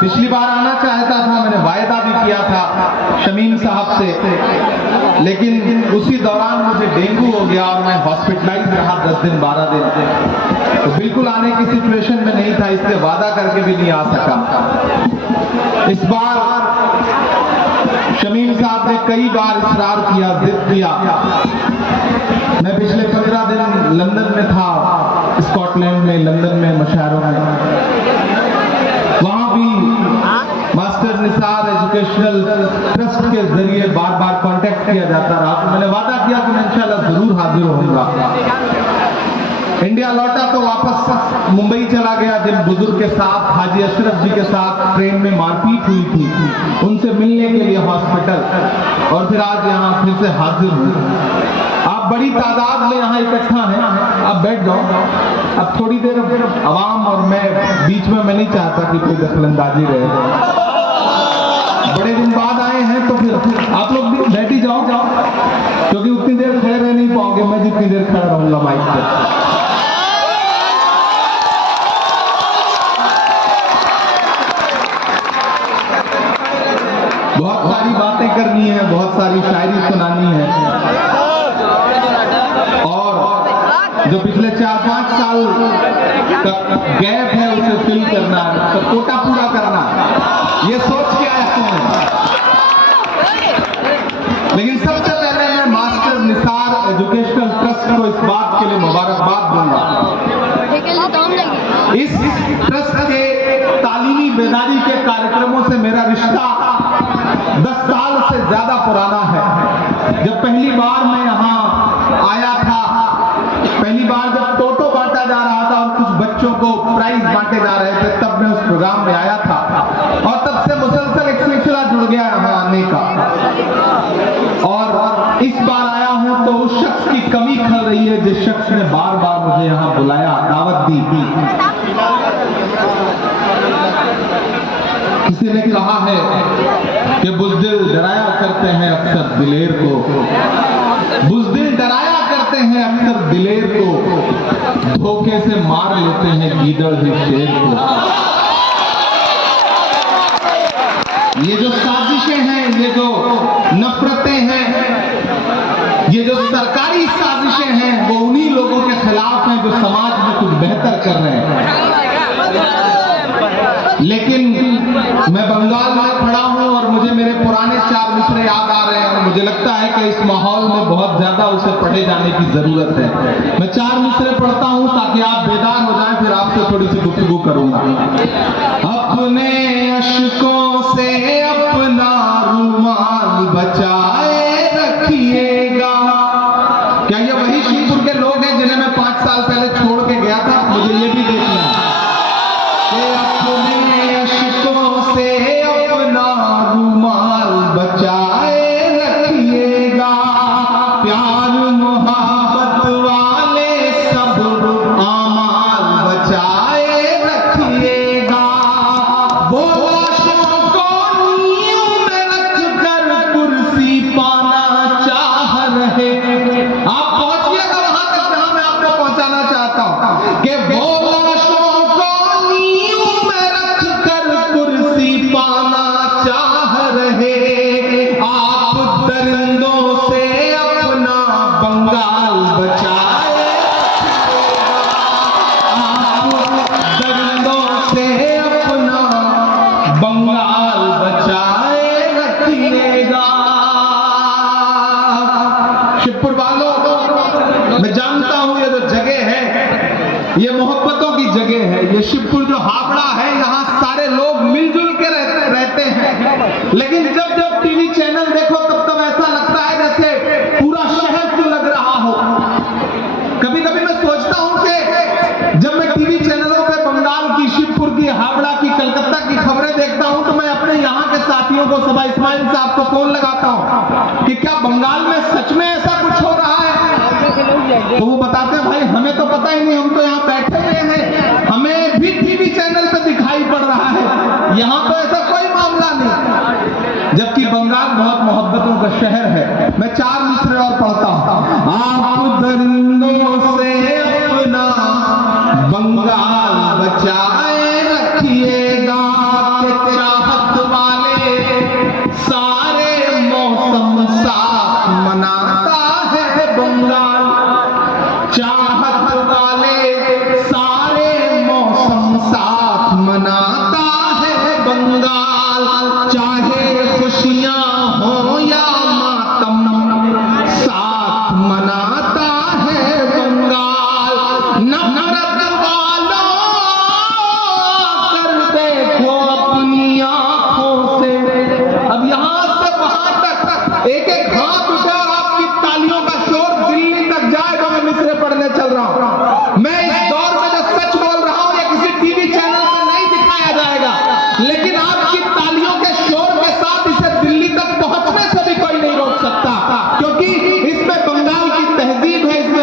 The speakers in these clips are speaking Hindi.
पिछली बार आना चाहता था, मैंने वायदा भी किया था शमीम साहब से, लेकिन उसी दौरान मुझे डेंगू हो गया और मैं हॉस्पिटलाइज रहा 10 दिन 12 दिन, तो बिल्कुल आने की सिचुएशन में नहीं था, इसलिए वादा करके भी नहीं आ सका। इस बार शमीम साहब ने कई बार इसरार किया, जिद किया। मैं पिछले 15 दिन लंदन में था, स्कॉटलैंड में, लंदन में, मशारों में, वहां भी मास्टर निसार एजुकेशनल ट्रस्ट के जरिए बार बार कांटेक्ट किया जाता रहा। तो मैंने वादा किया कि मैं इंशाल्लाह जरूर हाजिर होऊंगा। इंडिया लौटा तो वापस मुंबई चला गया, जब बुजुर्ग के साथ, हाजी अशरफ जी के साथ ट्रेन में मारपीट हुई थी, उनसे मिलने के लिए हॉस्पिटल, और फिर आज यहाँ फिर से हाजिर हूँ। आप बड़ी तादाद में यहाँ इकट्ठा हैं, आप बैठ जाओ। अब थोड़ी देर आवाम और मैं बीच में, मैं नहीं चाहता कि कोई दखलंदाजी रहे। बड़े दिन बाद आए हैं तो फिर आप लोग भी बैठ ही जाओ, क्योंकि उतनी देर खड़े रह नहीं पाओगे, मैं जितनी देर खड़ा रहूंगा माइक पे। बहुत सारी बातें करनी है, बहुत सारी शायरी सुनानी है, और जो पिछले 4-5 साल का गैप है उसे फिल करना है, तो कोटा पूरा करना, ये सोच के आया हूं। लेकिन सबसे पहले मैं मास्टर निसार एजुकेशनल ट्रस्ट को इस बात के लिए मुबारकबाद दूंगा। इस ट्रस्ट के तालीमी बेदारी के कार्यक्रमों से मेरा रिश्ता 10 साल से ज्यादा पुराना है। जब पहली बार मैं यहाँ आया था, पहली बार जब टोटो बांटा जा रहा था और कुछ बच्चों को प्राइज बांटे जा रहे थे, तब मैं उस प्रोग्राम में आया था, और तब से मुसलसल एक सिलसिला जुड़ गया यहाँ आने का। और इस बार आया हूं तो उस शख्स की कमी खल रही है जिस शख्स ने बार बार मुझे यहाँ बुलाया, दावत दी। किसी ने कहा है कि बुज़दिल डराया करते हैं अक्सर दिलेर को, बुज़दिल डराया करते हैं अक्सर दिलेर को, धोखे से मार लेते हैं गीदड़ भी शेर को। ये जो साजिशें हैं, ये जो नफरतें हैं, ये जो सरकारी साजिशें हैं, वो उन्हीं लोगों के खिलाफ हैं जो समाज में कुछ बेहतर कर रहे हैं। लेकिन मैं बंगाल में खड़ा हूं और मुझे मेरे पुराने 4 मिसरे याद आ रहे हैं, और मुझे लगता है कि इस माहौल में बहुत ज्यादा उसे पढ़े जाने की जरूरत है। मैं 4 मिसरे पढ़ता हूं ताकि आप बेदार हो जाएं, फिर आपसे थोड़ी सी गुफ्तगू करूंगा। अपने अश्कों से अपना रुमाल बचाए रखिएगा। क्या ये वही शिवपुर के लोग हैं जिन्हें मैं 5 साल पहले छोड़ के गया था? मुझे ये भी देखना है कि अपने अश्कों से अपना रुमाल बचाए रखिएगा, प्यार मोहब्बत वाले सब आमाल बचाए रखिएगा। वो लाशों को नींव में रखकर कुर्सी पाना चाह रहे, आप पहुंचिएगा वहां तक जहां मैं आपको पहुंचाना चाहता हूं कि वो लाशों को नींव में रखकर कुर्सी पाना चाह रहे, आप दरिंदों से अपना बंगाल बचाए, आप दरिंदों से अपना बंगाल बचाए रखिएगा। शिवपुर वालों, मैं जानता हूं ये जो जगह है, ये मोहब्बतों की जगह है। ये शिवपुर जो हावड़ा है, यहाँ सारे लोग मिलजुल के रहते हैं, लेकिन जब जब टीवी चैनल देखो तब तब ऐसा लगता है जैसे पूरा शहर क्यों लग रहा हो। कभी कभी मैं सोचता हूं कि जब मैं टीवी चैनलों पे बंगाल की, शिवपुर की, हावड़ा की, कलकत्ता की खबरें देखता हूं तो मैं अपने यहाँ के साथियों को, सबा इस्माइल साहब को फोन लगाता हूं कि क्या बंगाल में सच में ऐसा कुछ हो रहा है? तो वो बताते हैं, भाई हमें तो पता ही नहीं, हम तो यहाँ बैठे हुए हैं, हमें भी टीवी चैनल पे दिखाई पड़ रहा है, यहाँ तो ऐसा कोई मामला नहीं। जबकि बंगाल बहुत मोहब्बतों का शहर है। मैं 4 मिसरे और पढ़ता हूँ। आप दरिंदों से अपना बंगाल बचाए रखिएगा,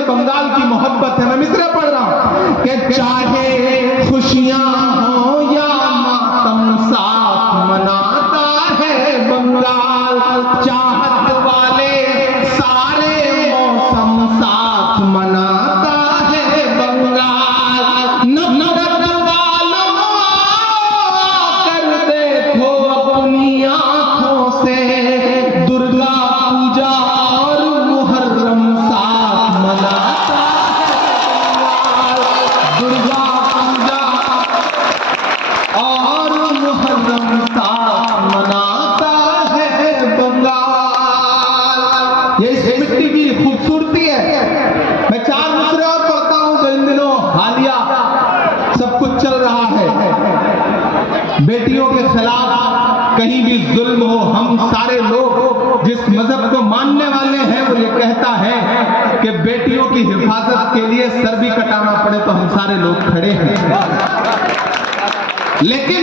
बंगाल की मोहब्बत है। मैं मिसरे पढ़ रहा हूं कि चाहे खुशियां हो या मातम साथ मनाता है बंगाल, चाहत वाले सारे मौसम साथ मनाता है बंगाल। नफरत वालों कर देखो अपनी आंखों से, दुर्गा पूजा और मुहर्रम साथ मनाता है बंगाल, दुर्गा पूजा और मुहर्रम साथ मनाता है बंगाल। ये इस मिट्टी की खूबसूरती है। मैं 4 मिसरे और पढ़ता हूं जो इन दिनों हालिया सब कुछ चल रहा है। बेटियों के खिलाफ कहीं भी जुल्म हो, हम सारे लोग जिस मजहब को मानने वाले हैं वो ये कहता है कि बेटियों की हिफाजत के लिए सर भी कटाना पड़े तो हम सारे लोग खड़े हैं। लेकिन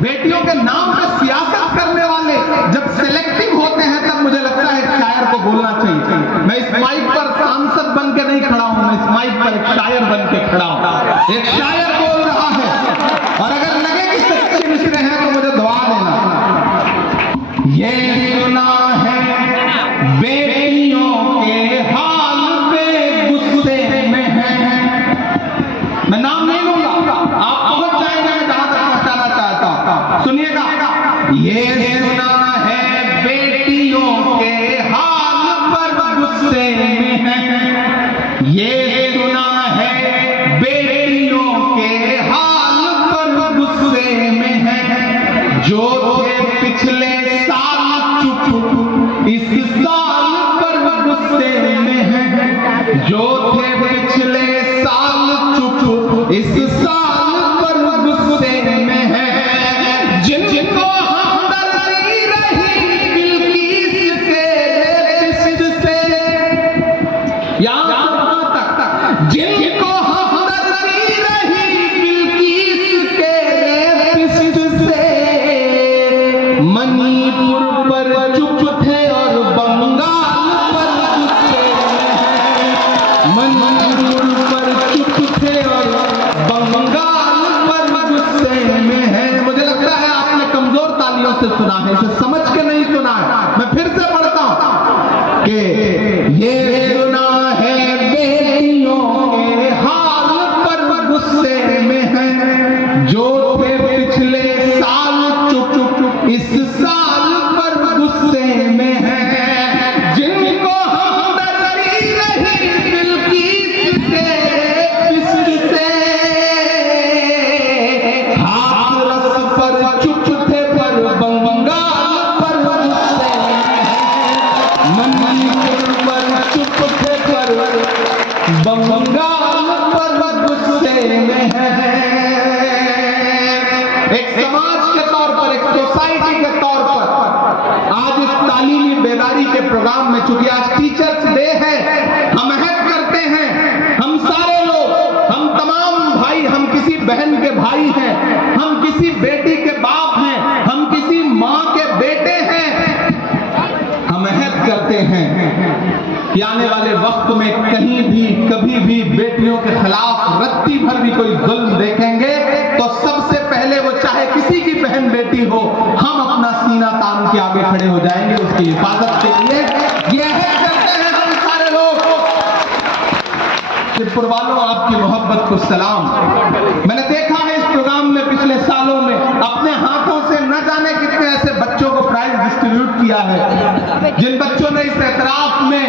बेटियों के नाम पे सियासत करने वाले जब सिलेक्टिव होते हैं तब मुझे लगता है एक शायर को बोलना चाहिए। मैं इस माइक पर सांसद बन के नहीं खड़ा हूं, मैं इस माइक पर एक शायर बन के खड़ा हूं। एक शायर बोल रहा है और अगर लगे कि सच्चे मिसरे हैं तो मुझे दुआ देना। ये सुना है बेटियों के हाल पे गुस्से में है, मैं नाम नहीं लूंगा, आप पहुंच जाएंगे मैं जहां तक पहुंचाना चाहता हूं। सुनिएगा, ये सुना है बेटियों के हाल पर गुस्से में है, ये सुना है बेटियों के हाल पर गुस्से में है, जो थे पिछले साल चुप इस साल पर गुस्से में है, जो थे पिछले साल चुप इस साल पर गुस्से में है, जिनको हमदर्दी रही बिल्किस से, यहां तक जिनको हमदर्दी रही बिल्किस से, मणिपुर पर चुप थे और बंगाल पर गुस्से में है, मणिपुर पर चुप थे और बंगाल पर गुस्से में है। मुझे लगता है आपने कमजोर तालियों से सुना है, इसे समझ के नहीं सुना है। मैं फिर से पढ़ता हूं कि ये सुना है बेटियों के हाल पर गुस्से में है, जो थे पिछले साल चुप इस साल पर गुस्से में है, जिनको हमदर्दी रही बिल्किस से, हाथरस पर चुप थे पर बंगाल पर गुस्से में है, मणिपुर पर चुप थे पर बंगाल पर गुस्से में है। एक समाज के तौर पर, एक सोसाइटी के तौर पर आज इस तालीमी बेदारी के प्रोग्राम में, चूंकि आज टीचर्स डे है, हम अहद करते हैं, हम सारे लोग, हम तमाम भाई, हम किसी बहन के भाई हैं, हम किसी बेटी के बाप हैं, हम किसी माँ के बेटे हैं, हम अहद करते हैं कि आने वाले वक्त में कहीं भी कभी भी बेटियों के खिलाफ रत्ती भर भी कोई जुल्म देखेंगे तो सबसे पहले वो चाहे किसी की बहन बेटी हो, हम अपना सीना तान के आगे खड़े हो जाएंगे उसकी हिफाजत के लिए। ये करते हैं हम सारे लोग। शिवपुर वालों, आपकी मोहब्बत को सलाम। मैंने देखा है इस प्रोग्राम में पिछले सालों में अपने हाथों से न जाने कितने ऐसे बच्चों को प्राइज डिस्ट्रीब्यूट किया है, जिन बच्चों ने इस एतराफ में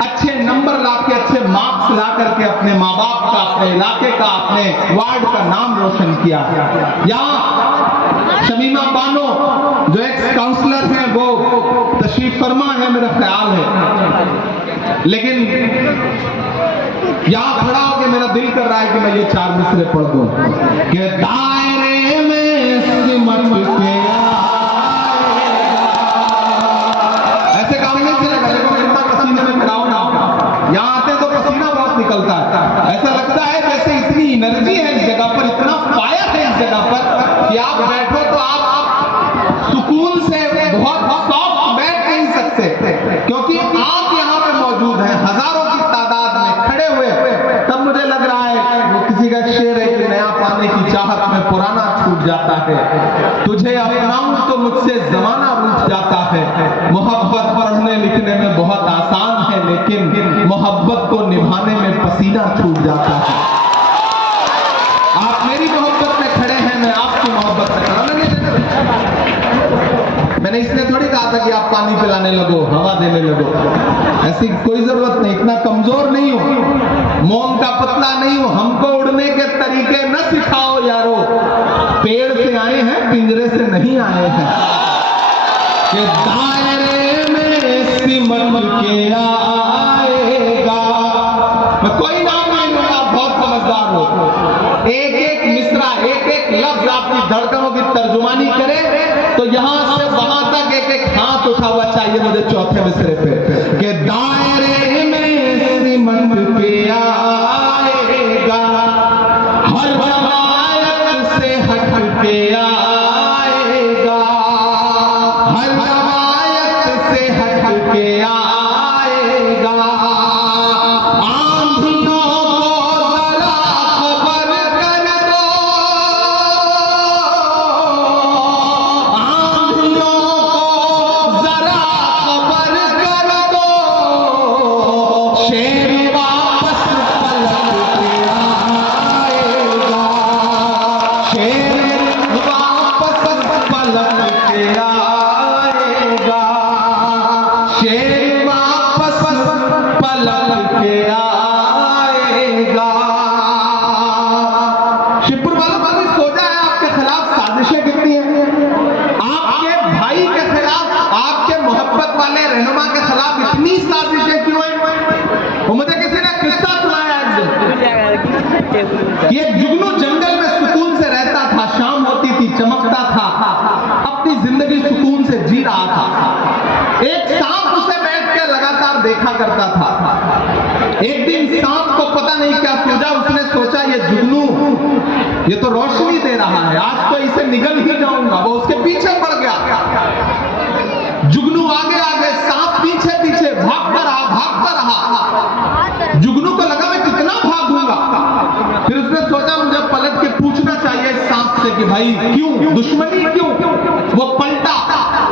अच्छे नंबर लाके, अच्छे मार्क्स ला करके अपने माँ बाप का, अपने इलाके का, अपने वार्ड का नाम रोशन किया। यहाँ शमीमा बानो जो एक्स काउंसलर हैं वो तशरीफ फरमा है मेरा ख्याल है, लेकिन यहाँ खड़ा होकर मेरा दिल कर रहा है कि मैं ये 4 मिसरे पढ़ दूं कि दायरे में सिमट के ऐसे काम नहीं चलेगा। देखो इतना पसीने में खड़ाओ ना, यहाँ आते तो पसीना बहुत निकलता है, ऐसा लगता है जैसे इतनी एनर्जी है इस जगह पर, इतना फायर है इस जगह पर कि आप बैठो तो आप सुकून से बहुत सॉफ्ट बैठ नहीं सकते, क्योंकि आप यहाँ पे मौजूद हैं। जाता है, तुझे अपनाऊं तो मुझसे जमाना रूठ जाता है। मोहब्बत पढ़ने लिखने में बहुत आसान है, लेकिन मोहब्बत को निभाने में पसीना छूट जाता है। आप मेरी मोहब्बत में खड़े हैं, मैं आपकी मोहब्बत में खड़ा। मैंने इसलिए थोड़ी कहा था कि आप पानी पिलाने लगो, हवा देने लगो, ऐसी कोई जरूरत नहीं। इतना कमजोर नहीं हो, मोम का पतला नहीं हो। हमको उड़ने के तरीके न सिखाओ यारो, पेड़ से आए हैं, पिंजरे से नहीं आए हैं। कि दायरे में सिमट के आएगा, मैं कोई नाम नहीं लूंगा, बहुत समझदार हो। एक एक मिसरा, एक एक लफ्ज आपकी धड़कनों की तर्जुमानी करे तो यहां से वहां तक एक एक हाथ उठा हुआ चाहिए मुझे चौथे मिसरे पे। कि दायरे में सिमट के आएगा, हर रवायत से हट के आएगा, हर रवायत से हट के आएगा। आंधियों को जरा खबर कर दो, आंधियों को जरा खबर कर दो, शेर वापस पलट के आएगा, शेर वापस पलट के आएगा, शेर वापस पलट के आएगा। शिवपुर वाला बाबू सोचा है आपके खिलाफ साजिशें कितनी हैं, आपके भाई के खिलाफ, आपके मोहब्बत वाले रहनुमा के खिलाफ इतनी साजिशें क्यों हैं? वो मुझे किसी ने किस्सा सुनाया एक दिन। ये जुगनू जंगल में सुकून से रहता था, शाम होती थी, चमकता था, अपनी जिंदगी सुकून से जी रहा था। एक सांप उसे बैठ के लगातार देखा करता था। एक दिन सांप को पता नहीं क्या सूझा, उसने सोचा ये जुगनू, ये तो रोशनी दे रहा है, आज तो इसे निगल ही जाऊंगा। वो उसके पीछे पड़ गया। जुगनू आगे आगे, सांप पीछे पीछे भागता रहा, भागता रहा। जुगनू को लगा मैं कितना भागूंगा। फिर उसने सोचा मुझे पलट के पूछना चाहिए सांप से कि भाई क्यों, दुश्मनी क्यों? वो पलटा,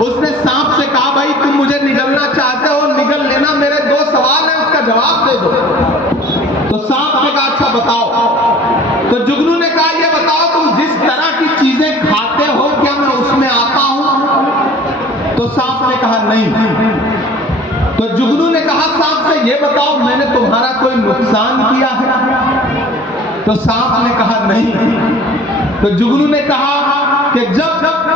उसने सांप से कहा भाई तुम मुझे निगलना चाहते हो, निगल लेना, मेरे दो सवाल हैं, उसका जवाब दे दो। तो सांप ने कहा अच्छा बताओ। तो जुगनू ने कहा ये बताओ तुम जिस तरह की चीजें खाते हो क्या मैं उसमें आता हूं? तो सांप ने कहा नहीं। तो जुगनू ने कहा सांप से ये बताओ मैंने तुम्हारा कोई नुकसान किया है? तो सांप ने कहा नहीं। तो जुगनू ने कहा कि जब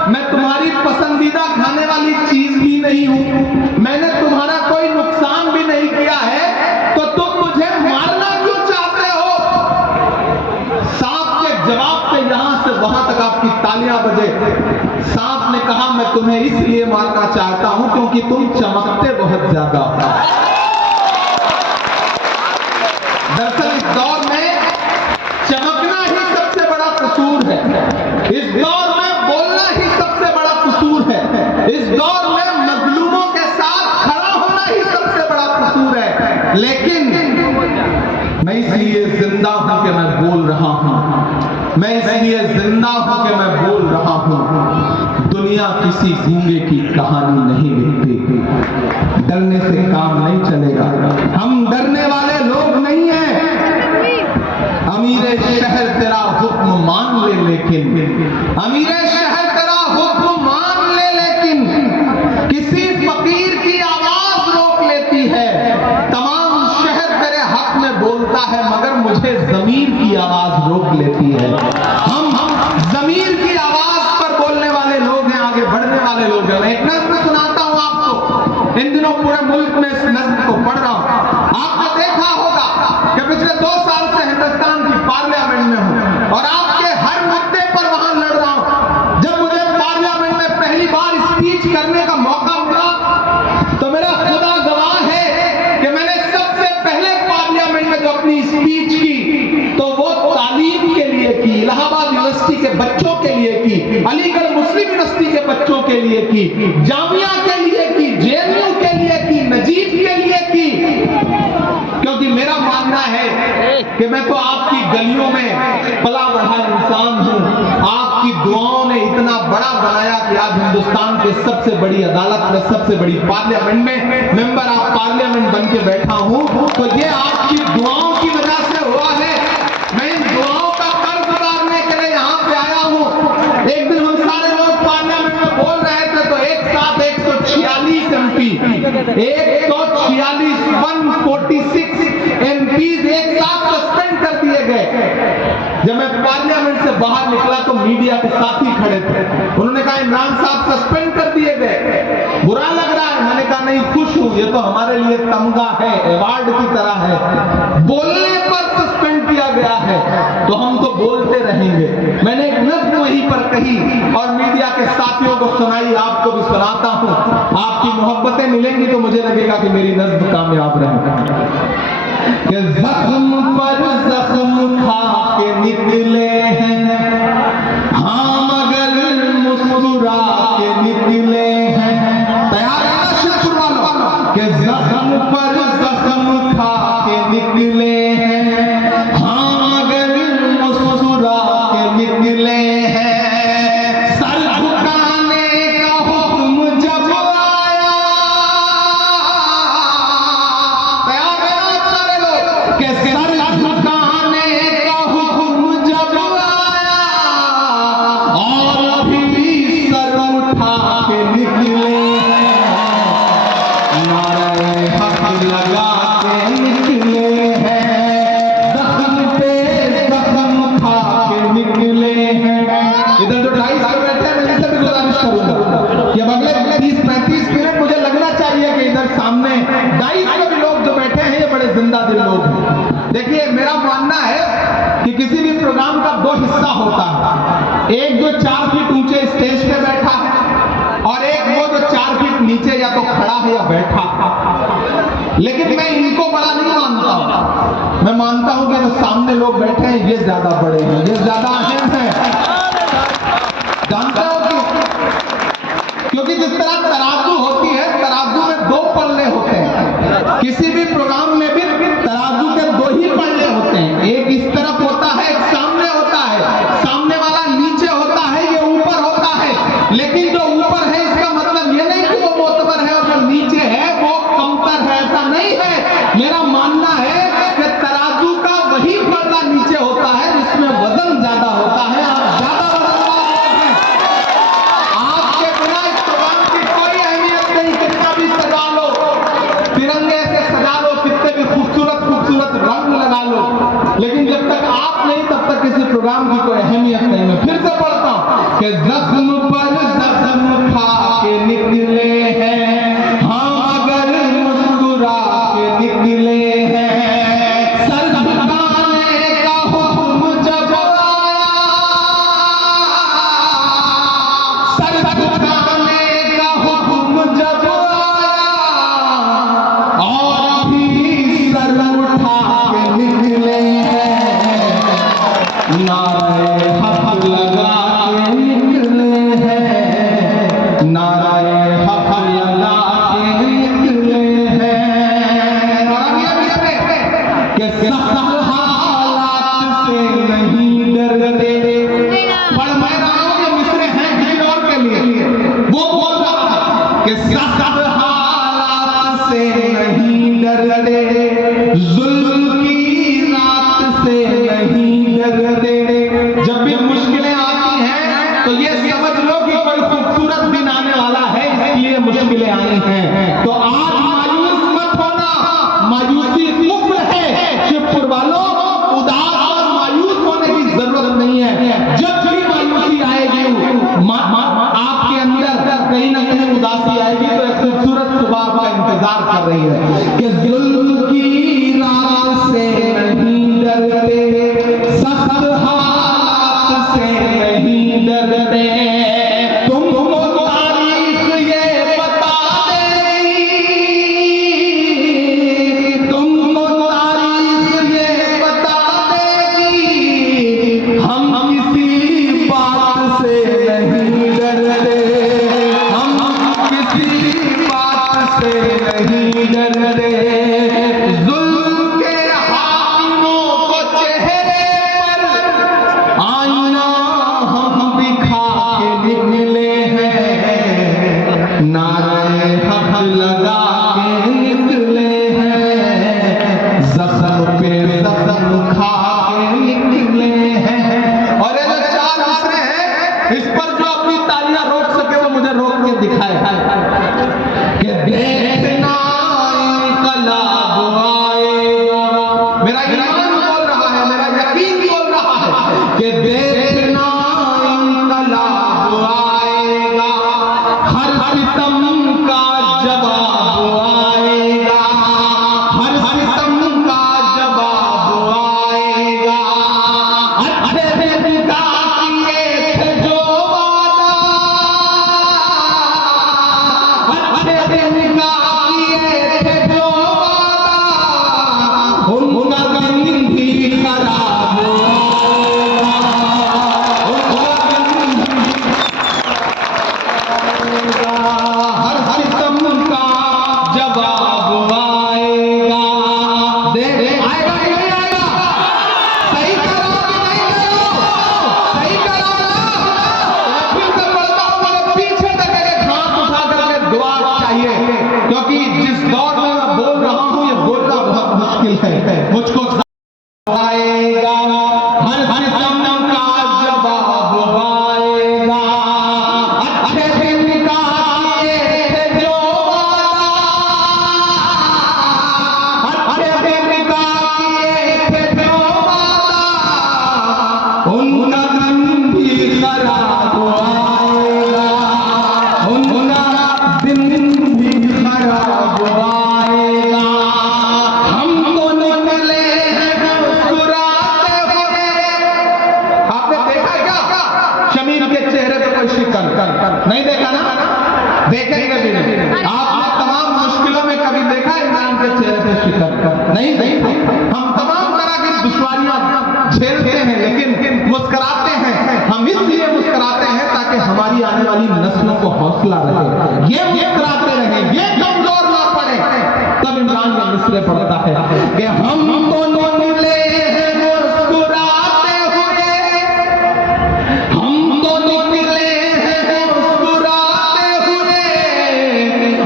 मैं तुम्हारी पसंदीदा खाने वाली चीज भी नहीं हूं, मैंने तुम्हारा कोई नुकसान भी नहीं किया है, तो तुम मुझे मारना क्यों चाहते हो? सांप के जवाब पे यहां से वहां तक आपकी तालियां बजे। सांप ने कहा मैं तुम्हें इसलिए मारना चाहता हूं क्योंकि तुम चमकते बहुत ज्यादा हो। दरअसल इस दौर में चमकना ही सबसे बड़ा कसूर है, इस दौर में बोलना ही सबसे बड़ा कसूर है, इस दौर में मजलूमों के साथ खड़ा होना ही सबसे बड़ा कसूर है। लेकिन मैं इसलिए जिंदा हूं कि मैं बोल रहा हूं, मैं इसलिए जिंदा हूं कि मैं बोल रहा हूं। दुनिया किसी गूंगे की कहानी नहीं लिखती, डरने से काम नहीं चलेगा। हम डरने वाले लोग नहीं हैं। अमीरे शहर तेरा हुक्म मान ले, लेकिन अमीरे शहर तेरा हुक्म मान ले, लेकिन किसी फकीर की आवाज रोक लेती है। तमाम शहर तेरे हक में बोलता है मगर मुझे जमीर की आवाज रोक लेती है। हम जमीर की आवाज पर बोलने वाले लोग हैं, आगे बढ़ने वाले लोग हैं। मैं एक नज़्म सुनाता हूं आपको, इन दिनों पूरे मुल्क में इस नज़्म को पढ़ रहा हूं। आपने देखा होगा कि पिछले 2 साल से हिंदुस्तान की पार्लियामेंट में हूं और आपके हर मुद्दे पर वहां लड़ रहा हूं। जब मुझे पार्लियामेंट में पहली बार स्पीच करने का मौका मिला तो मेरा खुदा गवाह है कि मैंने सबसे पहले पार्लियामेंट में जो अपनी स्पीच की तो वो तालीम के लिए की, इलाहाबाद यूनिवर्सिटी के बच्चों के लिए की, अलीगढ़ मुस्लिम यूनिवर्सिटी के बच्चों के लिए की, जामिया के लिए की, जेएनयू के लिए की, नजीब के लिए की। क्योंकि मेरा मानना है कि मैं तो आपकी गलियों में पला बढ़ा इंसान हूं, आपकी दुआओं बड़ा बनाया कि आज हिंदुस्तान के सबसे बड़ी अदालत में, सबसे बड़ी पार्लियामेंट में मेंबर ऑफ पार्लियामेंट बन के बैठा हूं, तो ये आपकी दुआओं की वजह से हुआ है। मैं इन दुआओं का कर्ज उतारने के लिए यहाँ पे आया हूँ। एक दिन हम सारे लोग पार्लियामेंट में बोल रहे थे तो एक साथ 146 MP, 146 146 MPs एक साथ सस्पेंड कर दिए गए। जब मैं पार्लियामेंट से बाहर निकला तो मीडिया के साथी खड़े थे, उन्होंने कहा इमरान साहब सस्पेंड कर दिए गए, बुरा लग रहा है। मैंने कहा नहीं, खुश हूं, ये तो हमारे लिए तमगा है, अवार्ड की तरह है। बोलने पर सस्पेंड किया गया है तो हम तो बोलते रहेंगे। मैंने एक नज्म वहीं पर कही और मीडिया के साथियों को सुनाई, आपको भी सुनाता हूं। आपकी मोहब्बतें मिलेंगी तो मुझे लगेगा कि मेरी नज्म कामयाब रहेगी। कि जख्म पर जख्म खा के निकले हैं हाँ, मगर मुस्कुरा के निकले हैं। तैयार है ना शिवपुर वालों? कि जख्म पर जख्म खा के निकले हैं हाँ, मगर मुस्कुरा के निकले हैं। सर झुकाने का हुक्म जब आया, तैयार है ना सारे लोग? कि सर झुकाने का हुक्म जब आया और भी सर उठा के निकले हैं, नारे हक लगा के निकले हैं, जख्म पे जख्म खा के निकले हैं। इधर जो 2.5 बैठे हैं, मैं इनसे भी गुजारिश करूंगा कि अब अगले 30-35 मिनट मुझे लगना चाहिए कि इधर सामने 2.5 में भी लोग जो बैठे हैं ये बड़े जिंदा दिल लोग हैं। देखिए, मेरा मानना है कि किसी भी प्रोग्राम का 2 हिस्सा होता है, एक जो 4 फीट ऊंचे स्टेज पे बैठा है और एक वो जो 4 फीट नीचे या तो खड़ा है या बैठा। लेकिन मैं इनको बड़ा नहीं मानता, मैं मानता हूं कि जो सामने लोग बैठे हैं ये ज्यादा बड़े हैं, ये ज्यादा अहम है। जानते हो क्योंकि जिस तरह तराजू होती है, तराजू में 2 पल्ले होते हैं। किसी भी प्रोग्राम में भी तराजू के 2 ही पल्ले होते हैं, एक इस तरफ होता है, एक सामने होता है। सामने वाला नीचे होता है, ये ऊपर होता है। लेकिन जो ऊपर है इसका मतलब ये नहीं कि वो मोतबर है और जो नीचे है वो कमतर है, ऐसा नहीं है। मेरा मानना है कि तराजू का वही पल्ला नीचे होता है जिसमें वजन ज्यादा होता है। आप ज्यादा वजनदार लोग हैं, आपके बिना इस प्रोग्राम की कोई अहमियत नहीं। कितना भी सजा लो, तिरंगे से सजा लो, कितने भी खूबसूरत खूबसूरत रंग लगा लो, लेकिन जब तक आप नहीं तब तक किसी प्रोग्राम की कोई अहमियत नहीं। मैं फिर से पढ़ता हूं कि जख्म पर जख्म खा के निकले हैं हाँ, मगर मुस्कुरा के निकले हैं। सर झुकाने का हुक्म जब आया, सर झुकाने का हुक्म जब आया और भी सर उठा के निकले हैं, नारे हक लगा के निकले हैं, नारे हक लगा के निकले हैं। और अब ये कि सख्त हालात से नहीं डरते। पढ़ मैं रहा हूं, ये मिसरे हैं किसी और के लिए। वो बोल रहा है कि सख्त हालात से नहीं डरते, जुल्म की रात से नहीं डरते। जब भी मुश्किलें आती हैं तो ये समझ लो कि कोई खूबसूरत दिन आने वाला है, इसलिए मुश्किलें आई हैं। तो आज मायूस मत होना, मायूसी कुफ्र है। शिवपुर वालों, उदास और मायूस होने की जरूरत नहीं है। जब भी मायूसी आएगी, आपके अंदर कहीं ना कहीं उदासी आएगी, तो एक खूबसूरत सुबह का इंतजार कर रही है कि जुल्म की रात मेरा ईमान बोल रहा है, मेरा यकीन बोल रहा है कि देखना इंकलाब आएगा, हर सितम का जवाब आएगा, हर सितम का जवाब आएगा। अच्छे दिन का किए थे जो वादा, अच्छे दिन का किए थे जो वादा, उनका दिन भी खराब हर सितम का जवाब आएगा। देख आएगा कि नहीं आएगा? सही करो कि नहीं करो? सही करो ना। फिर से पढ़ता हूँ, मेरे पीछे तक एक हाथ उठा करके दुआ चाहिए, क्योंकि जिस दौर में मैं बोल रहा हूँ ये बोलना बहुत मुश्किल है। मुझको आएगा, हर सितम का जवाब आएगा, अच्छे दिन का किए थे जो वादा, अच्छे दिन का किए थे जो वादा, उनका दिन भी खराब आएगा, उनका दिन भी खराब आएगा। हम तो निकले हैं मुस्कुराते हुए। आपने देखा क्या शमीर के चेहरे पे कोई शिकन? नहीं देखा ना? देखे कभी नहीं? आपने तमाम मुश्किलों में कभी देखा इमरान के चेहरे पे शिकन? नहीं। हम तमाम तरह की दुश्वारियां झेलते हैं, लेकिन मुस्कुराते हैं। हम इसलिए मुस्कुराते हैं ताकि हमारी आने वाली नस्लों को हौसला रहे, ये मुस्कुराते रहे, ये कमजोर ना पड़े। तब इमरान का मिसरे पड़ता है कि हम दोनों मिले हैं मुस्कुराते हुए, हम दोनों मिले हैं मुस्कुराते हुए,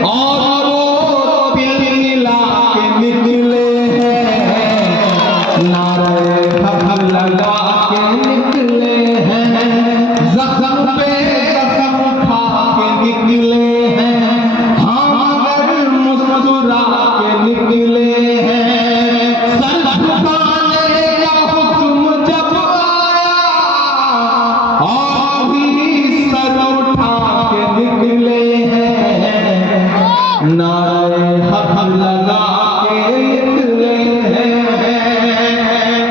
और वो दिल मिला के निकले हैं, नारे हक लगा के निकले हैं, जख्म पे जख्म उठा के निकले हैं, हाँ अगर मुस्कुरा के निकले हैं। सर झुकाने का हुक्म जब आया, और भी सर उठा के निकले हैं, नारे हक लगा के निकले हैं।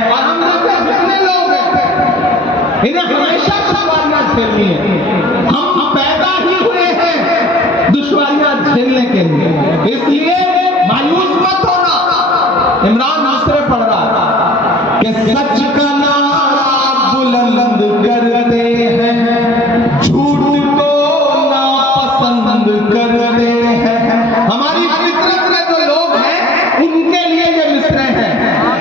और हम जैसे कितने लोग हैं, इन्हें हमेशा दुश्वारियां झेलनी है। हम पैदा ही हुए हैं दुश्वारियां झेलने के लिए, इसलिए मायूस मत होना। इमरान मिसरे पढ़ रहा कि सच का नारा बुलंद करते हैं, झूठ को नापसंद करते हैं। हमारी फितरत में जो लोग हैं उनके लिए ये मिसरे हैं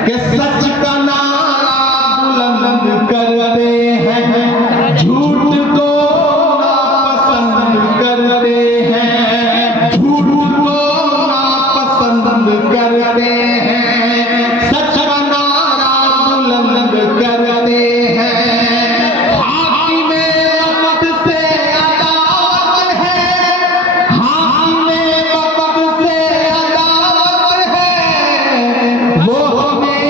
कि सच का नारा बुलंद करते हैं, झूठ को नापसंद करते हैं, झूठ को नापसंद करते हैं, सच का नारा बुलंद करते हैं। हाकिमे वक्त से अदावत है, हाकिमे वक्त से अदावत है, वो हमें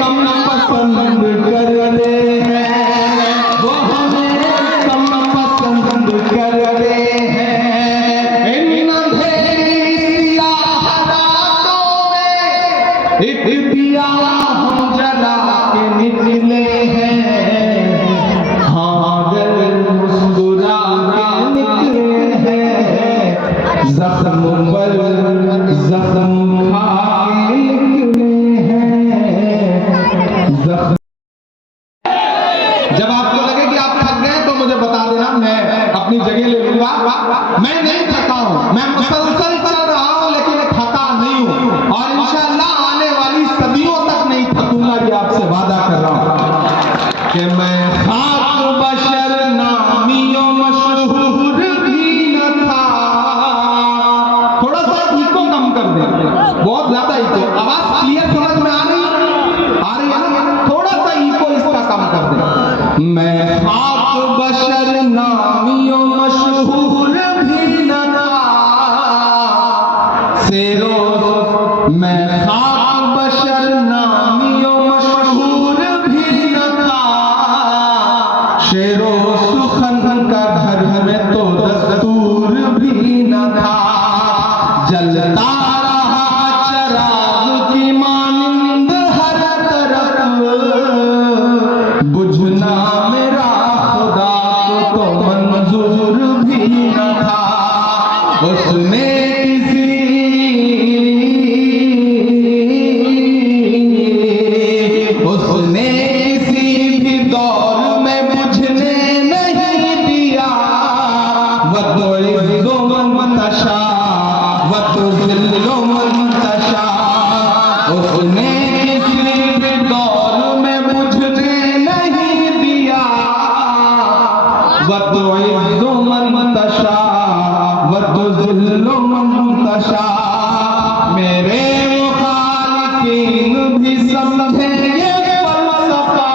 कम पसंद करते हैं, वो हमें कम पसंद करते हैं। इन अंधेरी सियाह रातों में एक दिया हम जला के निकले हैं, हाँ अगर मुस्कुरा के निकले हैं, जख्म पर जख्म खा के निकले हैं, जख्म। जब आपको लगे कि आप थक गए तो मुझे बता देना, मैं अपनी जगह ले लूंगा। मैं नहीं थका हूं, मैं मुसलसल चल रहा हूं, लेकिन थका नहीं हूं, और इंशाअल्लाह आने वाली सदियों तक नहीं थकूंगा। ये आपसे वादा कर रहा हूं कि मैं खाक बशर नामियों मशहूर भी न था। थोड़ा सा इको कम कर दे, बहुत ज्यादा इको। आवाज क्लियर समझ में आ रही है? थोड़ा सा इको इसका कम कर दे। मैं खाक बशर नामियों मशहूर भी न था, शेरो मैं खाक बशर नामियों समझे ये फलसफा।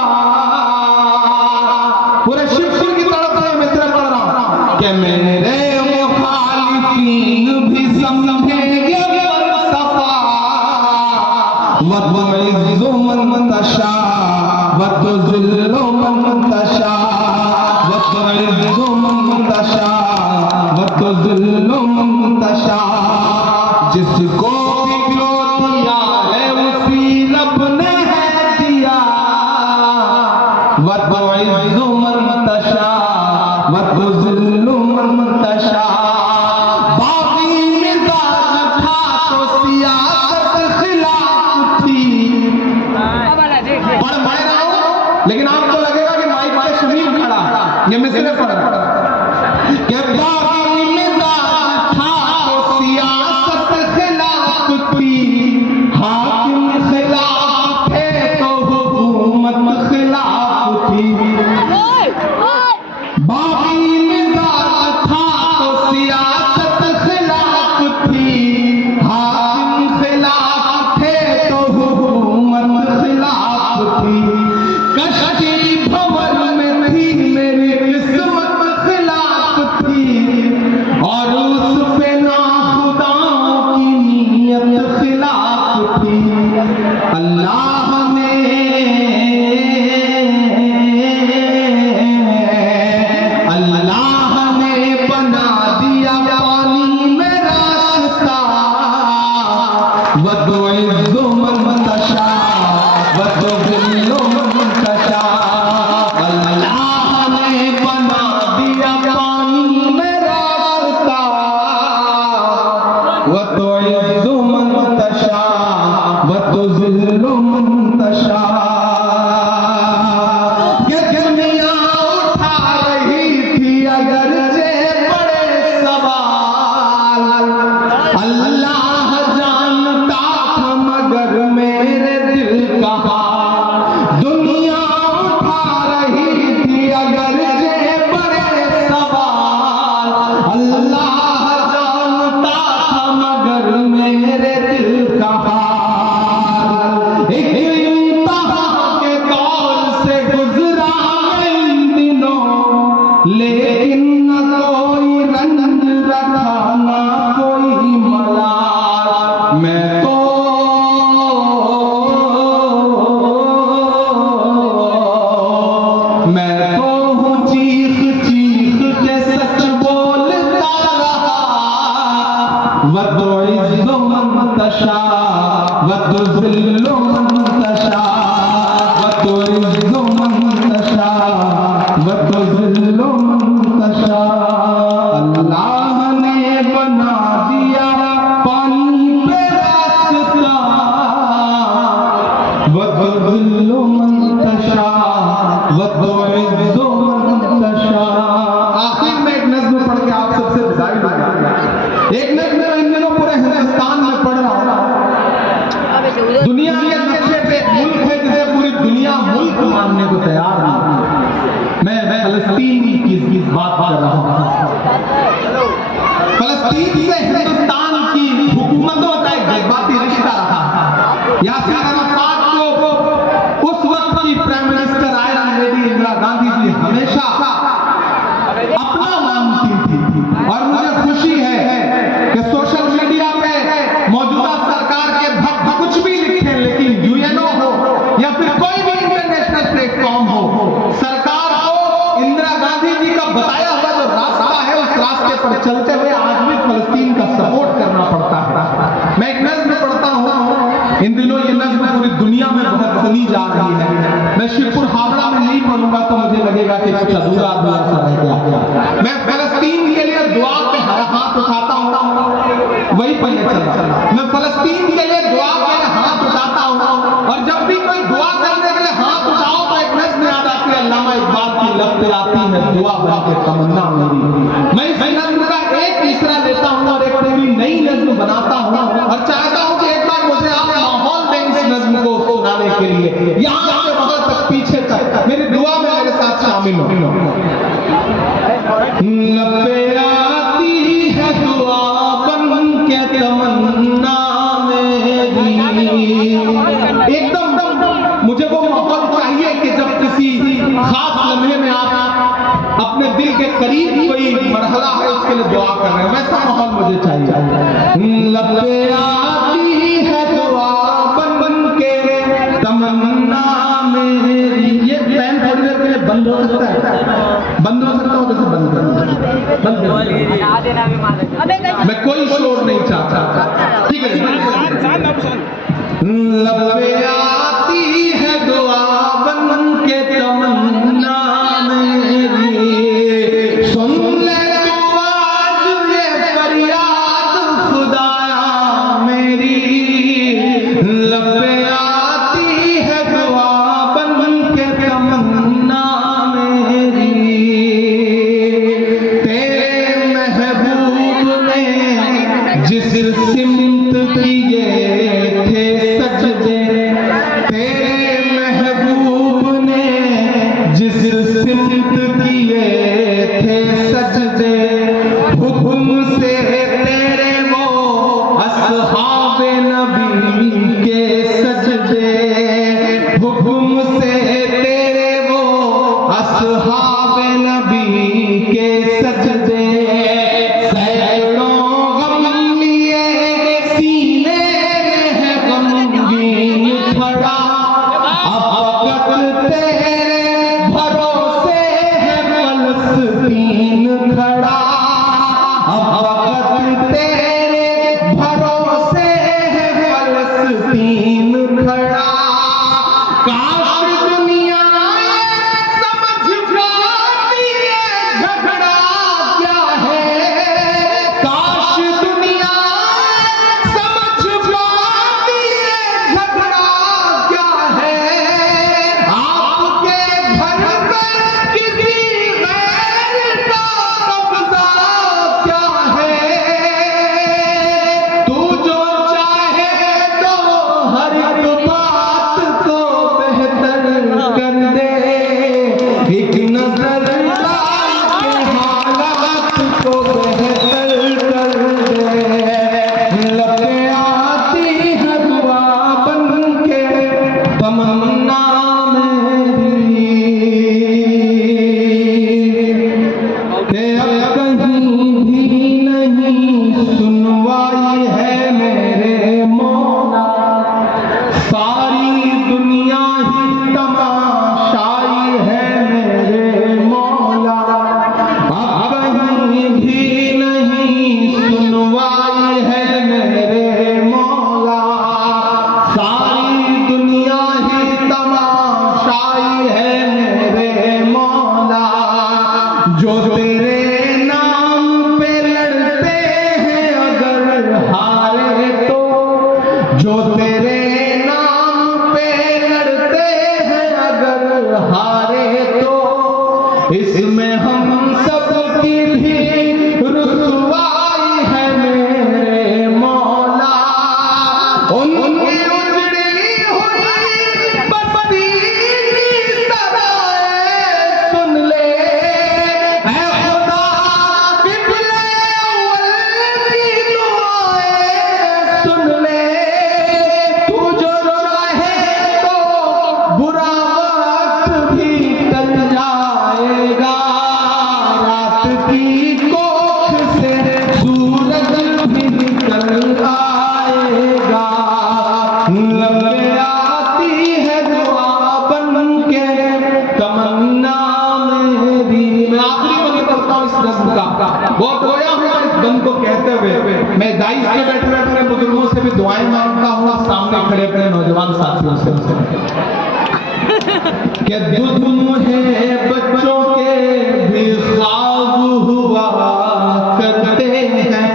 पूरे शिवपुर की तरफ से मैं तेरे पढ़ रहा हूं कि मेरे मुखालिफीन भी समझे ये फलसफा। वतुइज़्ज़ु मन तशा वतुज़िल्लु मन तशा वतुइज़्ज़ु मन तशा वतुज़िल्लु मन तशा। जिसको भी जो दिया है उसी रब ने है दिया। वतुइज़्ज़ु मन तशा वतुज़िल्लु मन तशा। बागी मिजाज था तो सियासत खिलाफ थी। पढ़ मैं रहा हूं लेकिन आपको लगेगा कि माइक पे शमीम खड़ा है। ये मिसरे पढ़ रहा कि बागी मिजाज था तो सियासत खिलाफ थी। हाकिम खिलाफ थे तो हुकूमत खिलाफ थी। बागी मिजाज था तो सियासत खिलाफ थी। हाकिम खिलाफ थे तो हुकूमत खिलाफ थी। कश्ती भंवर में थी मेरी किस्मत खिलाफ थी। और उस पे नाखुदाओं की नीयत खिलाफ थी। अल्लाह ने बना दिया पानी में रास्ता। वतुइज़्ज़ु मन तशा वतुज़िल्लु मन तशा। अल्लाह ने बना दिया पानी में रास्ता। वतुइज़्ज़ु मन तशा वतुज़िल्लु मन तशा। ये दुनिया उठा रही थी अगर जे बड़े सवाल। अल्लाह जानता था मगर मेरे दिल का हाल। दुनिया उठा रही थी अगर जे बड़े सवाल। अल्लाह जानता था मगर मेरे दिल का हाल। एक इंतहा के दौर से गुजरा इन दिनों लेकिन न कोई रंज रखा ना कोई मलाल। मैं तो हूँ चीख चीख के सच बोलता रहा। वतुइज़्ज़ु मन तशा वतुज़िल्लु मन तशा वतुइज़्ज़ु मन तशा वतुज़िल्लु मन तशा। अल्लाह ने बना दिया पानी पे रास्ता। वतुज़िल्लु मन तशा वतुइज़्ज़ु मन तशा। आखिर में एक नज़्म पढ़ के आप सबसे विदाई दूंगा। एक नज़्म इन दिनों पूरे हिंदुस्तान में पढ़ रहा हूं। दुनिया के नक्शे पे मुल्क है जिसे पूरी दुनिया मुल्क मानने को तैयार नहीं। मैं फलस्तीन की बात कर रहा हूं। फलस्तीन से हिंदुस्तान की हुकूमतों का एक जज्बाती रिश्ता रहा। यासीर अरफात को उस वक्त की prime minister iron lady Indira Gandhi ji हमेशा अपना मानती थी। और मुझे खुशी है कि सोशल मीडिया पे मौजूदा सरकार के भक्त कुछ भी लिखें लेकिन यूएनओ हो या फिर कोई भी इंटरनेशनल प्लेटफॉर्म हो, सरकार को इंदिरा गांधी जी का बताया हुआ जो रास्ता है उस रास्ते पर चलते हुए आज भी फलस्तीन का सपोर्ट करना पड़ता है। मैं एक नज़्म पढ़ता हूँ। इन दिनों ये नज़्म पूरी दुनिया में बहुत सुनी जा रही है। मैं शिवपुर हावड़ा में नहीं पढ़ूंगा तो मुझे लगेगा कि कुछ अधूरा सा रह गया। मैं फलस्तीन के लिए दुआ पे हाथ उठाता हूँ। वही पहले चला। मैं फलस्तीन के लिए दुआ के लिए हाथ उठाता हूँ। और जब भी कोई दुआ करने के लिए हाथ उठाओ तो एक नज़्म याद आती है। अल्लामा इकबाल की लब पे आती है दुआ बन के तमन्ना मेरी। मैं इस नज़्म का एक मिसरा लेता हूँ और एक पूरी नई नज़्म बनाता हूँ और चाहता हूँ कि एक बार मुझे आप माहौल दें इस नज़्म को सुनाने के लिए। यहाँ से वहां तक पीछे तक मेरी दुआ में मेरे साथ शामिल हो। लबे आती है दुआ बन के तमन्ना मेरी। एकदम मुझे वो माहौल चाहिए कि जब किसी खास लम्हे में आप अपने दिल के करीब कोई मरहला है उसके लिए दुआ कर रहे हैं, वैसा माहौल मुझे चाहिए। लब पे आती है दुआ बन बन के तमन्ना मेरी। ये फैन थोड़ी देर के लिए बंद हो सकता है, बंद हो सकता हो जैसे बंद कर मैं कोई शोर नहीं चाहता, ठीक है। लब पे आती है दुआ बन बन के तमन्ना मेरी, सुन ले तू आज ये फरियाद खुदाया मेरी। लब पे आती है दुआ बन बन के तमन्ना मेरी, तेरे महबूब ने जिस सिमत किए थे सजदे, तेरे महबूब ने जिस सिमत किए थे सजदे, हुक्म से तेरे वो असहाबे नबी के सजदे, हुक्म से तेरे वो असहाबे नबी के सजदे। सैकड़ों गम लिए सीने में है गमगीन खड़ा, अब वक्त तेरे भरोसे है फलस्तीन खड़ा, अब वक्त तेरे भरोसे है फलस्तीन खड़ा। काश दुनिया समझ जाती है झगड़ा क्या है, काश दुनिया समझ जाती है झगड़ा क्या है। आपके घर पर किसी गैर का कब्जा क्या है, तू जो चाहे तो हर एक बात को बेहतर कर दे, एक नजर डाल के हालात को बेहतर कर दे। लब पे आती है दुआ बन के तमन्ना मेरी, कि अब कहीं भी नहीं सुनवाई है मेरे मौला, सारी दुनिया ही तमाशाई है मेरे मौला। अब कहीं भी नहीं सुनवाई है मेरे मौला, सारी दुनिया ही तमाशाई है मेरे मौला। जो तेरे नाम पे लड़ते हैं अगर हारे तो, जो तेरे नाम पे लड़ते हैं अगर हारे तो, इसमें हम सब की भी रुसवाई है मेरे मौला। उनकी उजड़ी हुई बस्ती की सदाएं सुन ले, ऐ खुदा किबले अव्वल की दुआएं सुन ले। तू जो चाहे तो बुरा वक्त भी टल जाएगा, रात की कोख से सूरज भी निकल आएगा। लब पे आती है दुआ बन के तमन्ना मेरी। मैं आखिरी बंद करता हूँ इस रस्म का, बहुत रोया हूँ इस बंद को कहते हुए। मैं दाइश के बैठे बैठे बुजुर्गों से भी दुआएं मांगता हूँ, सामने खड़े अपने नौजवान साथियों से कि दूध मुहे बच्चों के भी ख्वाब हुआ करते हैं,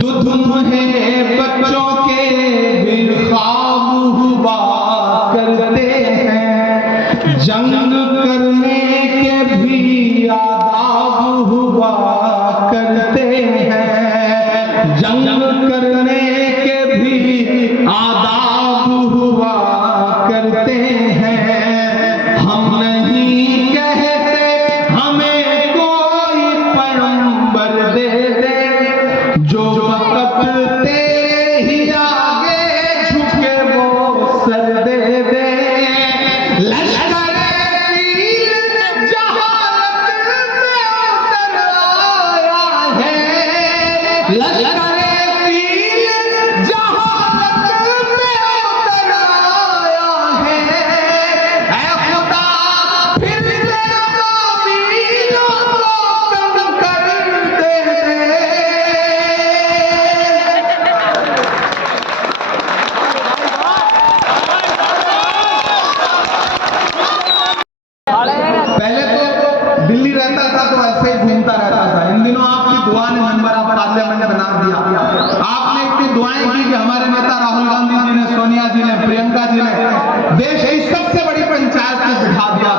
दूध मुहे बच्चों के भी ख्वाब हुआ करते हैं, जंग करने के भी आदाब हुआ करते हैं, जंग करने के भी आदाब हुआ करते हैं। हम नहीं कहते हमें को देश की सबसे बड़ी पंचायत में बिठा दिया,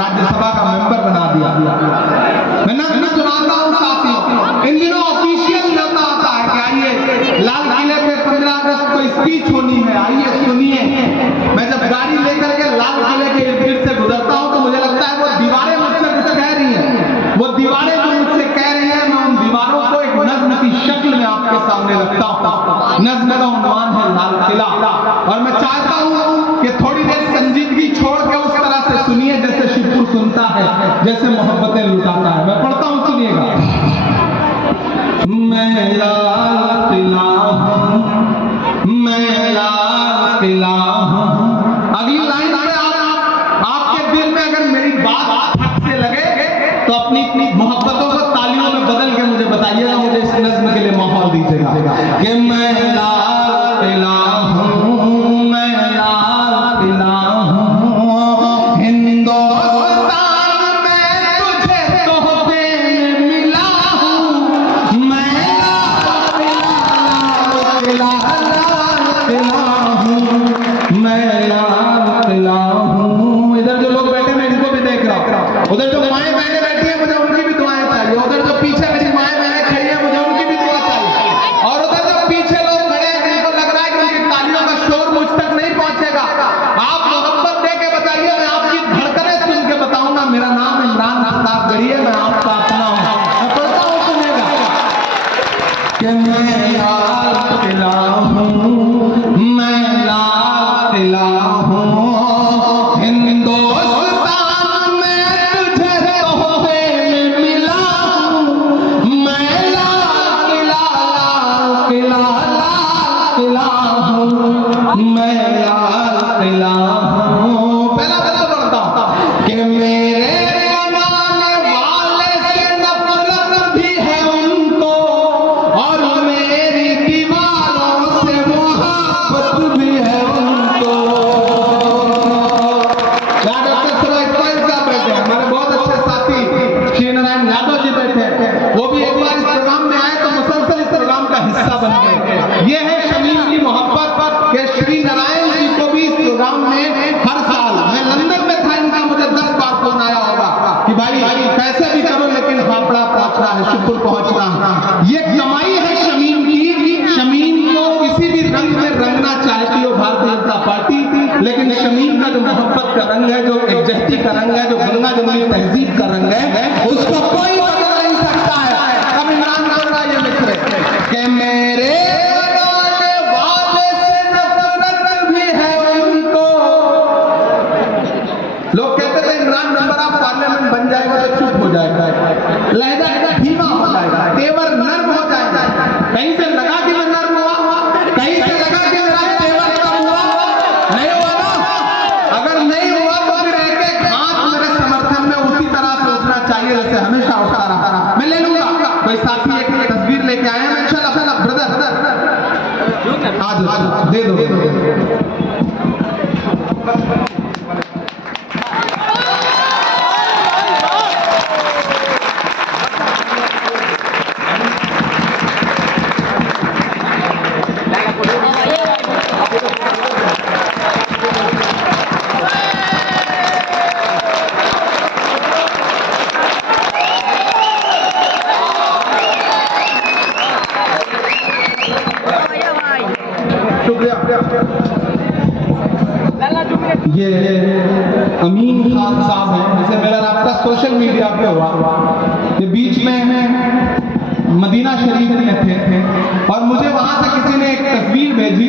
राज्यसभा का मेंबर बना दिया। मैं नज्म सुनाता हूँ साथियों। इन दिनों ऑफिशियल न्योता आता है कि आइए लाल किले पे 15 अगस्त को स्पीच होनी है, आइए सुनिए। मैं जब गाड़ी लेकर के लाल किले के इर्द गिर्द से गुजरता हूँ तो मुझे लगता है वो दीवारें मुझसे कुछ कह रही हैं, वो दीवारें जो मुझसे कह रही हैं, मैं उन दीवारों को एक नज्म की शक्ल में आपके सामने रखता हूँ। नज्म का उन्वान है लाल किला, और मैं चाहता हूँ कि थोड़ी देर संजीदगी छोड़ के उस तरह से सुनिए जैसे शिवपुर सुनता है, जैसे मोहब्बतें लुटाता है। मैं पढ़ता हूँ, सुनिएगा। मैं लाल किला हूँ, मैं लाल किला हूँ। अगली लाइन पे आपके दिल में अगर मेरी बात हक से लगे तो अपनी मोहब्बतों को तालियों में बदल के मुझे बताइएगा, मुझे इस नज्म के लिए माहौल दीजिएगा कि मैं लाल किला हूँ, मैं लाल किला हूँ। हिंदुस्तान में तुझे तोहफे में मिला हूँ, मैं लाल किला, लाल किला हूँ, मैं लाल किला हूँ। इधर जो लोग बैठे मैं इनको भी देख रहा हूँ, उधर जो माएँ बहनें बैठी है मुझे उनकी भी दुआएं चाहिए, उधर जो पीछे मेरी माएँ बहनें खड़ी है मुझे उनकी भी दुआ चाहिए, और उधर जो पीछे लोग खड़े हैं जिनको लग रहा है कि उनकी तालियों का शोर मुझ तक नहीं पहुंचेगा, आप मोहब्बत दे के बताइए, मैं आपकी धड़कनें सुन के बताऊंगा। मेरा नाम इमरान प्रतापगढ़ी है, मैं आपका अपना हूँ। मैं पढ़ता हूँ, सुनिएगा कि मैं लाल किला हूँ, मैं लाल किला हूँ। हिंदुस्तान में तुझे तोहफे में मिला हूँ, मैं लाल किला, लाल किला, लाल किला हूँ, मैं लाल किला हूँ। पहला पहला पढ़ता हूँ कि मेरे बनाने वाले से नफरत भी है उनको, और मेरी दीवारों से मोहब्बत भी है उनको। बैठे हमारे बहुत अच्छे साथी श्री नारायण यादव जी बैठे, वो भी एक बार इस प्रोग्राम में आए तो मुसलसल इस प्रोग्राम का हिस्सा बन गए। ये है शमीम की मोहब्बत के श्री नारायण जी को भी इस प्रोग्राम में हर साल, मैं लंदन में था, इनका मुझे 10 बार फोन आया होगा कि भाई कैसे भी करो लेकिन हापड़ा पहुंचना है, शिवपुर पहुंचना है। ये कमाई है शमीम की। शमीम को किसी भी रंग में रंगना चाहती हो भारतीय जनता पार्टी, लेकिन शमीम का जो मोहब्बत का रंग है, जो एकजहती का रंग है, जो गंगा जमुनी तहजीब का रंग है, उसको कोई बदल नहीं सकता है। अब इमरान कर रहा है ये मित्र कि मेरे बनाने वाले से नफरत भी है उनको। लोग कहते थे इमरान नंबर ऑफ पार्लियामेंट बन जाएगा तो चुप हो जाएगा, लहजा धीमा हो जाएगा, तेवर नर्म हो जाएगा। कहीं से लगा कि मैं नर्म हुआ, कहीं से लगा कि मेरा तेवर कम हुआ, नहीं हुआ ना। अगर नहीं हुआ तो फिर एक एक हाथ मेरे समर्थन में उसी तरह सोचना चाहिए जैसे हमेशा उठा रहा। मैं ले लूंगा। कोई साथी एक तस्वीर लेके आए हैं, इंशाल्लाह ब्रदर आज दे दो। ये अमीन खान साहब हैं, जिसे मेरा राब्ता सोशल मीडिया पे हुआ। ये बीच में मदीना शरीफ में थे और मुझे वहां से किसी ने एक तस्वीर भेजी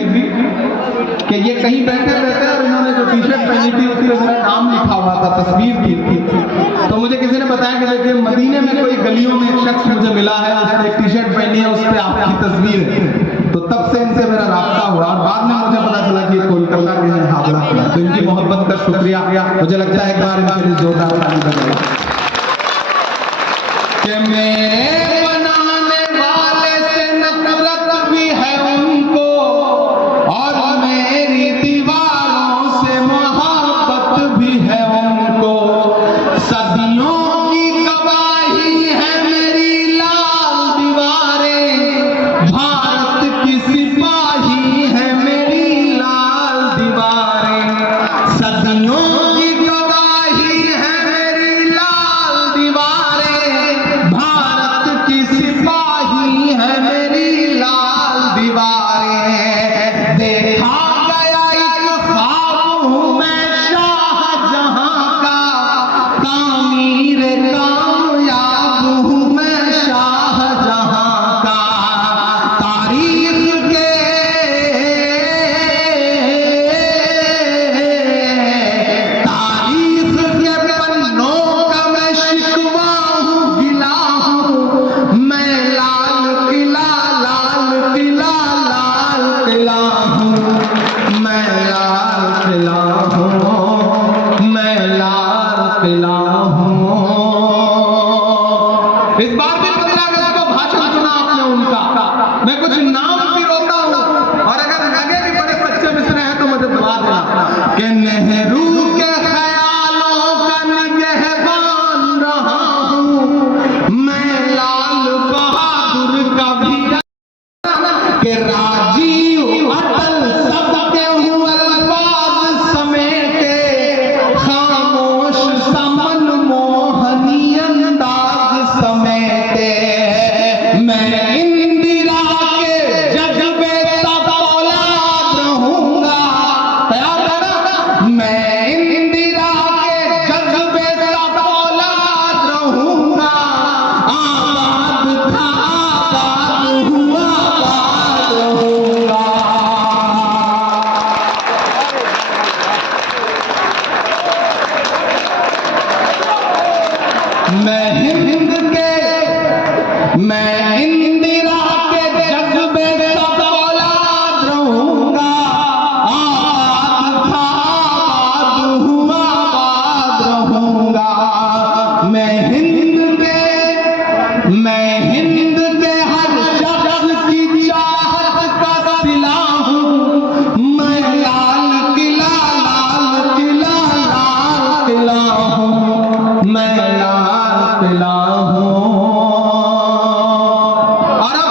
कि ये कहीं बैठे रहते हैं और इन्होंने जो टी शर्ट पहनी थी उसमें मेरा नाम लिखा हुआ था, तस्वीर थी। तो मुझे किसी ने बताया कि देखिए मदीने में कोई गलियों में एक शख्स मुझे मिला है, उसने एक टी शर्ट पहनी है, उस पर आपकी तस्वीर है। तो तब से इनसे मेरा रास्ता हुआ और बाद में मुझे पता चला कि कोलकाता के हैं हावड़ा। तो इनकी मोहब्बत का शुक्रिया, मुझे लगता है एक बार इनके लिए जोरदार ताली बजाइए कि मेरे बनाने वाले से नफरत भी है उनको, और मेरी दीवारों से मोहब्बत भी है उनको। सदियों की गवाही है मेरी लाल दीवारें, भारत की सिपाही है मेरी लाल दीवारें। किला हूँ। इस बार भी 15 अगस्त को भाषण सुना आपने उनका, मैं कुछ नाम पिरोता हूँ और अगर लगे कि बड़े सच्चे मिसरे हैं तो मुझे दुआ देना कि नेहरू के ख्यालों का निगहबान रहा हूँ मैं, लाल बहादुर का भी कि राजीव अटल सबके हुए अल्फाज समेटे, खामोश समन मोहनी अंदाज समेटे, मैं इंदिरा के जज्बे तक औलाद रहूंगा। तैयार है ना? मैं इंदिरा के जज्बे तक औलाद रहूंगा। आबाद था आबाद हुआ आबाद रहूंगा। मैं इंदिरा के जज्बे तक औलाद रहूंगा। आबाद था आबाद हुआ आबाद रहूंगा। मैं हिंद के हर शख्स की चाहत का सिला हूँ मैं, लाल किला हूँ मैं, लाल किला हूँ। और अब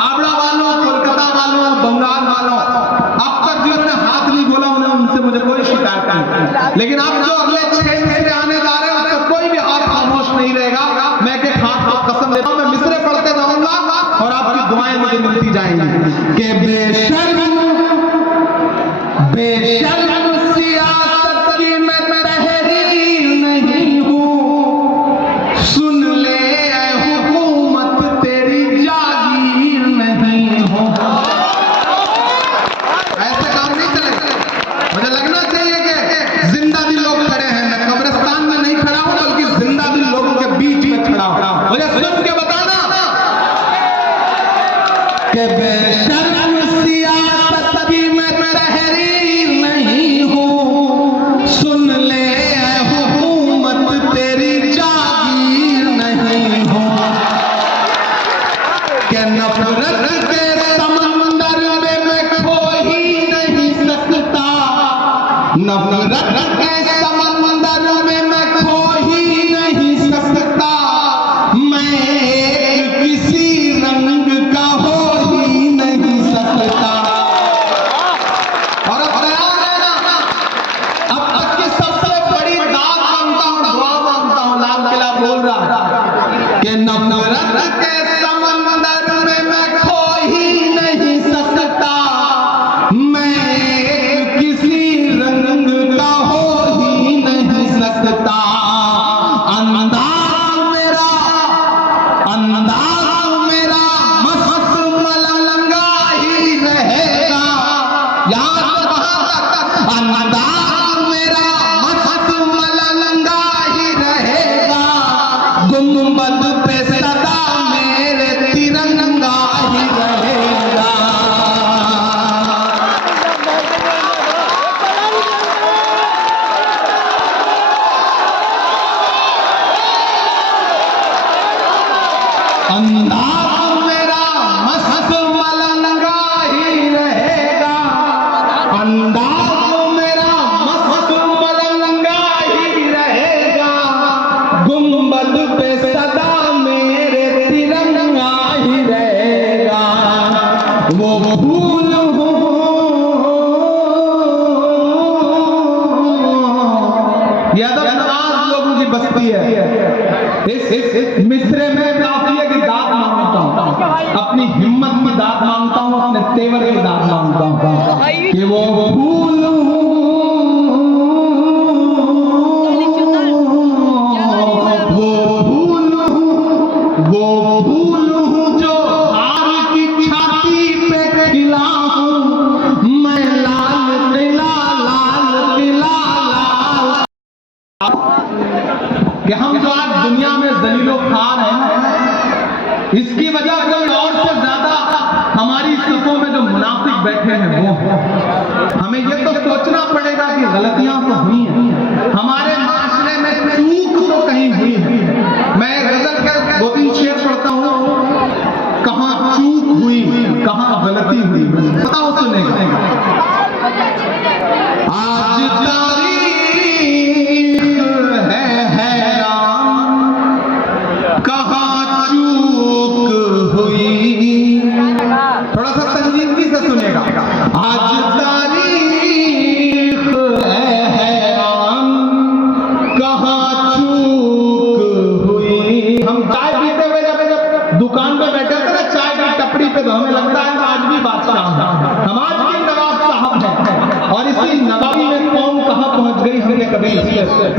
आबड़ा वालों, कोलकाता वालों, बंगाल वालों, अब तक जिन्होंने हाथ नहीं बोला उनसे मुझे कोई शिकायत नहीं, लेकिन अब जो अगले 6 मिसरे आने जा रहे हैं उसका कोई भी हाथ खामोश नहीं रहेगा। मैं के हाथ को कसम देता हूं, मैं मिसरे पढ़ते जाऊंगा और आपकी दुआएं मुझे मिलती जाएंगी कि बेशर्म सियासत की मैं तहरीर नहीं हूं, सुन ले ऐ हुकूमत तेरी जागीर नहीं हूं। ऐसे काम नहीं चलेगा। मुझे लगना चाहिए कि जिंदा दिल लोग खड़े हैं, मैं कब्रिस्तान में नहीं खड़ा हूं बल्कि जिंदा दिल लोगों के बीच में खड़ा हूं। मुझे सुन के बताना कि बेशर्म सियासत की मैं तहरीर नहीं हूं, सुन ले ऐ हुकूमत तेरी जागीर नहीं हूं। कि नफरत के समंदर में मैं खो ही नहीं सकता, नफरत के समंदर में मैं खो ही नहीं सकता, मैं एक किसी रंग का हो ही नहीं सकता। और अब तैयार है ना? अब तक की सबसे बड़ी दाद मांगता हूं, दुआ मांगता हूं, लाल किला बोल रहा है कि नफरत के समंदर में मैं खो ही नहीं सकता, मैं एक किसी रंग का हो ही नहीं सकता। अंदाज मेरा मस्त मलंगा ही रहेगा। याद अंदाज मेरा मस्त मलंगा ही रहेगा, गुंबद पे सदा मेरे तिरंगा ही रहेगा। अंदाज मेरा मस्त मलंगा ही रहेगा, अंदाज मेरा मस्त मलंगा ही रहेगा, गुंबद पे सदा मेरे तिरंगा ही रहेगा। वो फूल हूँ ये अदब नवाज लोगों की बस्ती है। इस मिसरे में काफी है कि दाद मांगता हूँ, अपनी हिम्मत की दाद मांगता हूँ, अपने तेवर की दाद मांगता हूँ कि वो फूल वो फूल हूँ जो हार की छाती पे खिला हूँ मैं, लाल किला कि हम जो आज दुनिया में जलीलो खार हैं, इसकी वजह कोई और से ज्यादा हमारी सफों में जो मुनाफिक बैठे हैं वो हैं। हमें ये तो सोचना पड़ेगा कि गलतियां तो हुई हैं, हमारे माशरे में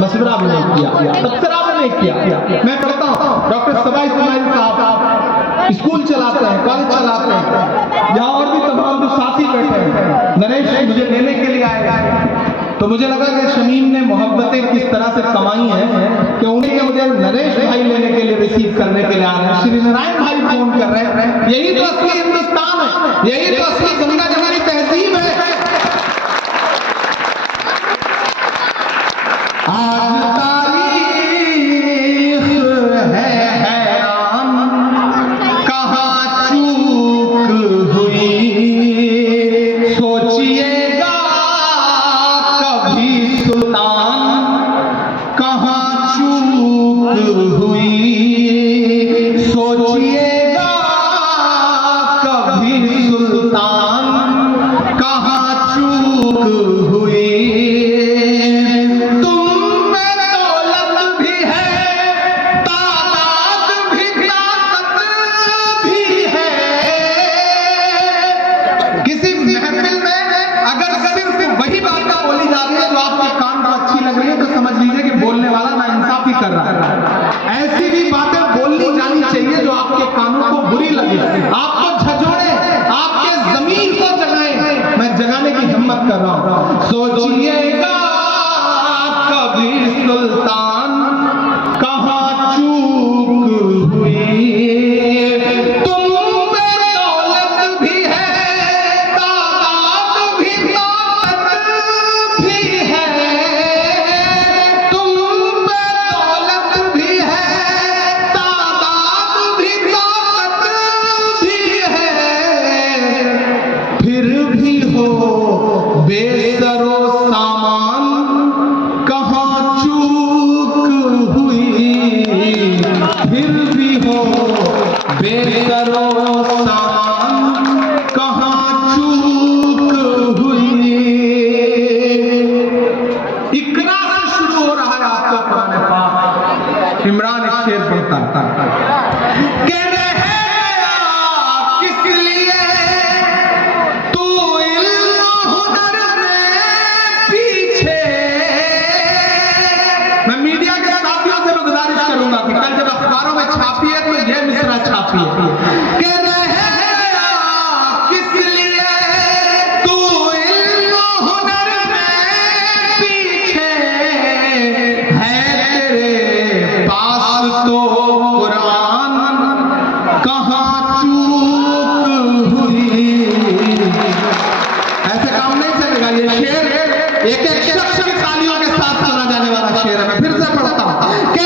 मशवरा भी नहीं किया, तबसरा भी नहीं किया। मैं पढ़ता हूँ डॉक्टर सबा इस्माइल साहब स्कूल चलाते हैं, कॉलेज चलाते हैं, यहाँ और भी तमाम जो साथी बैठे हैं। नरेश मुझे लेने के लिए आए, तो मुझे लगा कि शमीम ने मोहब्बतें किस तरह से कमाई हैं कि उन्हें मुझे नरेश भाई लेने के लिए रिसीव करने के लिए आ रहे हैं। श्री नारायण भाई फोन कर रहे हैं। यही तो असली हिंदुस्तान है, यही तो असली गंगा जमुनी तहजीब है। आज तारीख है हैरान, कहाँ चूक हुई, सोचिएगा कभी सुल्तान, कहाँ चूक हुई, सोचिएगा कभी सुल्तान, कहाँ चूक हुई। कर रहा है, ऐसी भी बातें बोलनी जानी चाहिए जो आपके कानों को बुरी लगे, आपको झंझोड़े, आपके जमीन को जगाए। मैं जगाने की हिम्मत कर रहा हूं। सोचिएगा कभी सुल्तान, कहाँ चूक हुई, तुम में दौलत भी है, तादाद भी, ताकत भी है, बेसरो सामान, कहाँ चूक हुई, फिर भी हो बेसरो सामान, कहाँ चूक हुई। इकरा से शुरू हो रहा है आपका कुरान पाक। इमरान एक शेर पढ़ता छापिए तो ये मिसरा छापिए कि रह गया किस लिए तू इल्म हुनर में पीछे, है तेरे पास तो कुरान, कहाँ चूक हुई। ऐसे काम नहीं चलेगा। ये शेर एक एक शख्स की तालियों के साथ सुना जाने वाला शेर है। मैं फिर से पढ़ता हूँ कि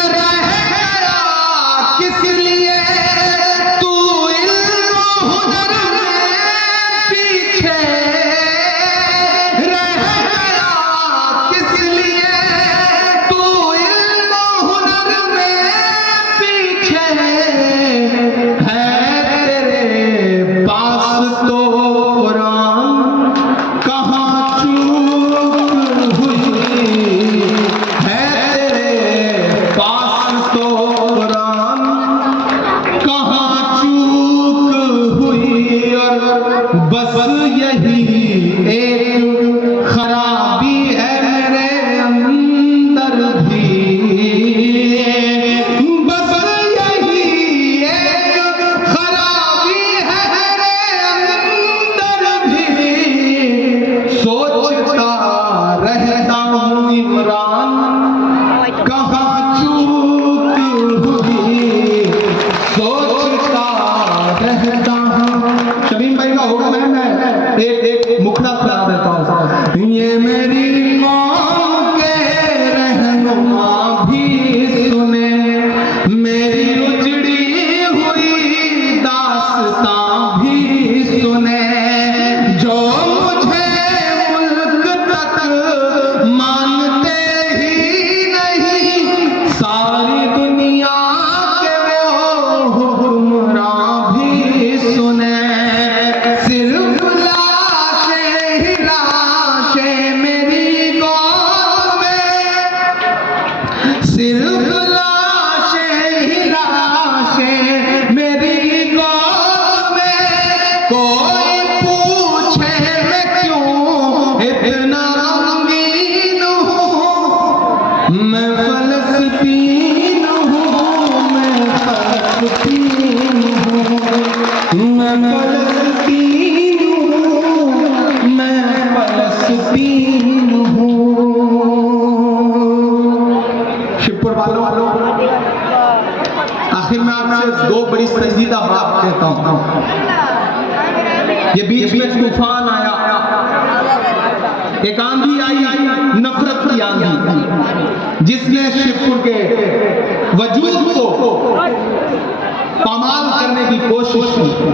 किस लिए तू इल्म हुनर में पीछे रह गया, किस लिए तू इल्म हुनर में पीछे, है तेरे पास तो कुरान, कहाँ चूक हुई, है तेरे पास तो कुरान, कहाँ चूक हुई। और बस यही एक खराबी है मेरे अंदर भी, बस यही एक खराबी है मेरे अंदर भी, सोचता रहता हूँ इमरान, कहाँ चूक हुई, सोचता रहता हूँ। शमीम भाई का होगा। मैं एक मुखड़ा सुना देता हूँ। ये मेरी कौम के रहनुमा भी सुने, मेरी उजड़ी हुई दास्तां भी सुने, जो मुझे मुल्क तक मानते ही नहीं, सारी दुनिया के वो हुक्मरां भी सुने, सिर्फ लाशें ही लाशें मेरी कौम में, सिर्फ लाशें ही लाशें मेरी कौम में, कोई पूछे मैं क्यों इतना गमगीन हूँ, सिर्फ दो बड़ी संजीदा बात कहता हूं। ये बीच में तूफान आया, एक आंधी आई, नफरत की आंधी, जिसने शिवपुर के वजूद को पामाल करने की कोशिश की।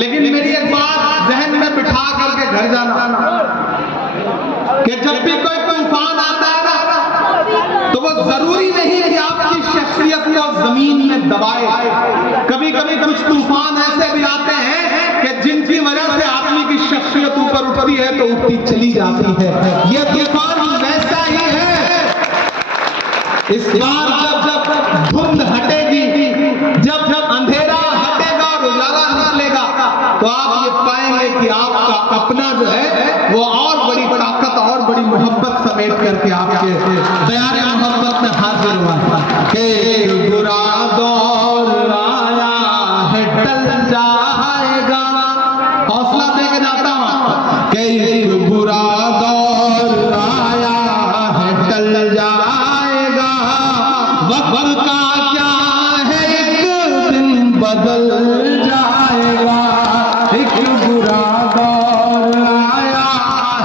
लेकिन मेरी एक बात जहन में बिठा करके घर जाना कि जब भी कोई तूफान आता है ना, तो वो जरूरी नहीं कि आपकी शख्सियत को जमीन में दबाए। कभी कभी कुछ तूफान ऐसे भी आते हैं कि जिनकी वजह से आदमी की शख्सियत ऊपर उठती है तो उठती चली जाती है। ये तूफान वैसा ही है। इस बार जब धुंध हटेगी, जब अंधेरा हटेगा और उजाला निकलेगा, तो आप ये पाएंगे कि आपका अपना जो है वो और बड़ी ताकत और बड़ी मोहब्बत समेट करके आपके तैयार मोहब्बत में हाजिर हुआ कि बुरा दौर आया है टल जाएगा। हौसला देके जाता हूं कि बुरा दौर आया है टल जाएगा। वक्त का क्या है, एक दिन बदल जाएगा। एक बुरा दौर आया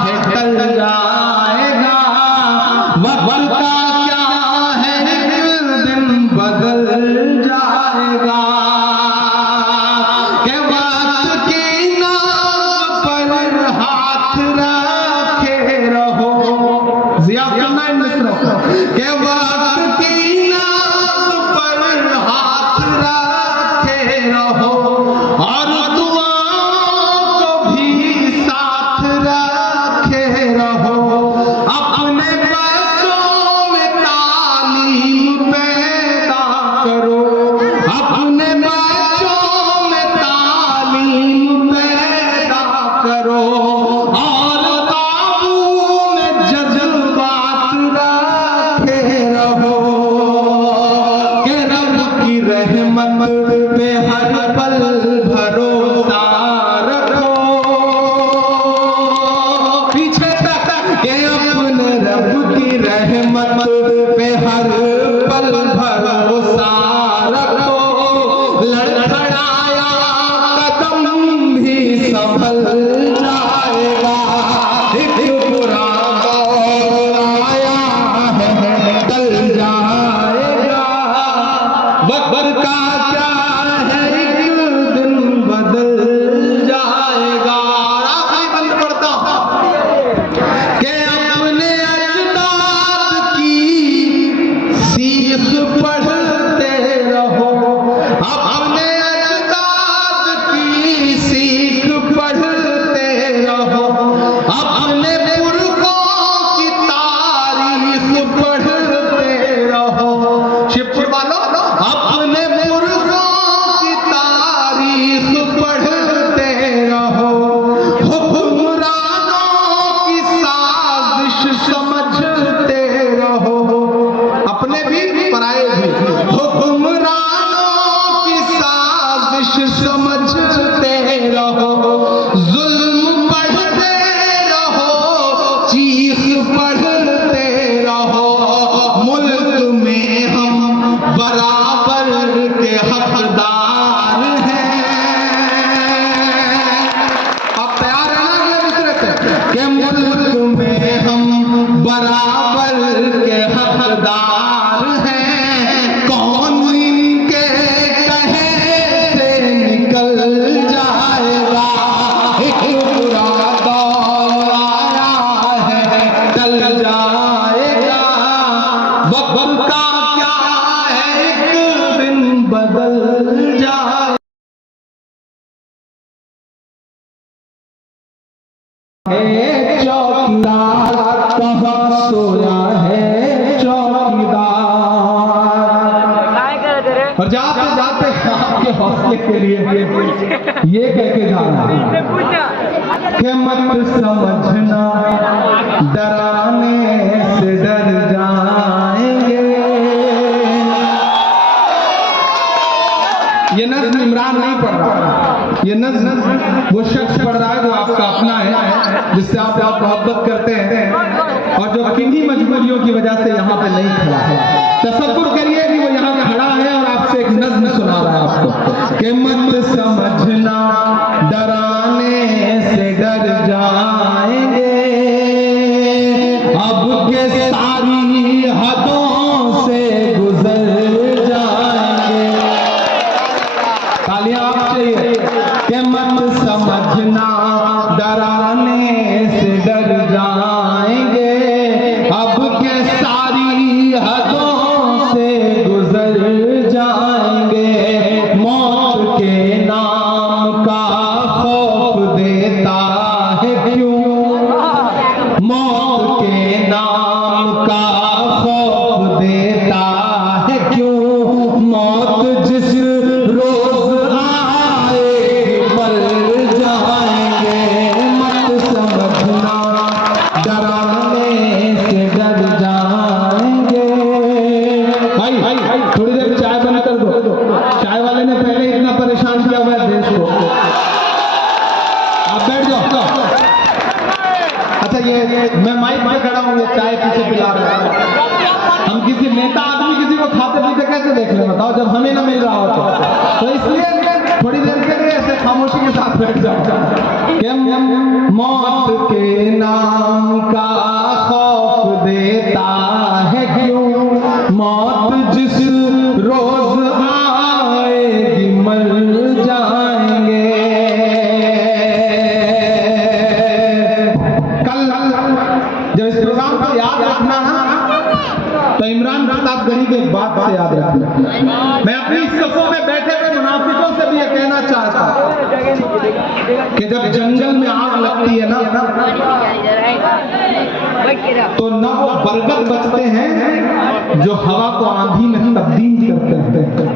है टल जाएगा। वक्त का क्या है, एक दिन बदल जाएगा। के वक्त की नाज़ पर हाथ रखे रहो। जिया सुनना इन मित्रों के वक्त की नाज़ पर हाथ रखे रहो और दुआओं को भी साथ रखे रहो। अपने बच्चों में तालीम पैदा करो, अपने बच्चों में तालीम पैदा करो और काबू में जज्बात रखे रहो। के रब की रहमत पे हर पल भरोसा रखो। पीछे तक के अपने रब की रहमत पे हर पल भरोसा रखो। लड़खड़ाया कदम भी संभल जाएगा। एक बुरा दौर आया है टल जाएगा। वक्त का क्या है, एक दिन बदल जाएगा। आखिरी बंद पढ़ता कि अपने अजदाद की सीख पढ़ते रहो। अपने अजदाद की सीख पढ़ते रहो। अपने पुरखों की तारीख पढ़ते रहो। शिवपुर वालों, अपने पुरखों की तारीख पढ़ते रहो। हुक्मरानों की साजिश समझते रहो। अपने भी पराए भी। हुक्मरानों की साजिश समझते रहो। जुल्म पढ़ते रहो, चीख पढ़ते रहो। मुल्क में हम बराबर के हकदार हैं। आप तैयार हैं ना अगले मिसरे से कि मुल्क में हम बराबर के हकदार हैं। कौन इनके कहे से निकल जाएगा। एक बुरा दौर आया है टल जाएगा। वक्त का क्या है, एक दिन बदल जाए। चौकीदार कहाँ सोया है चौकीदार। और जाते जाते आपके हौसले के लिए ये कह के जाना कि मत समझना डराने से डर जाएंगे। ये नज़्म इमरान नहीं पढ़ रहा, ये नज़्म वो शख्स पढ़ रहा है जो आपका अपना है, जिससे आप मोहब्बत करते हैं और जो किन्हीं मजबूरियों की वजह से यहाँ पे नहीं खड़ा है। तसव्वुर करिए कि वो यहाँ खड़ा है और आपसे एक नज़्म सुना रहा है। देख ले, बताओ, जब हमें ना मिल रहा हो तो इसलिए थोड़ी देर के लिए ऐसे खामोशी के साथ बैठ जाओ। कि मौत के नाम का खौफ देता है क्यों, मौत जिस रोज आएगी मर जाएंगे। कल जब इस प्रोग्राम को याद रखना तो इमरान प्रतापगढ़ी के एक बात से याद रखना। मैं अपनी सफों में बैठे हुए मुनाफिकों से भी ये कहना चाहता हूं कि जब जंगल में आग लगती है ना, तो न वो बरगद बचते हैं जो हवा को आंधी में तब्दील करते हैं।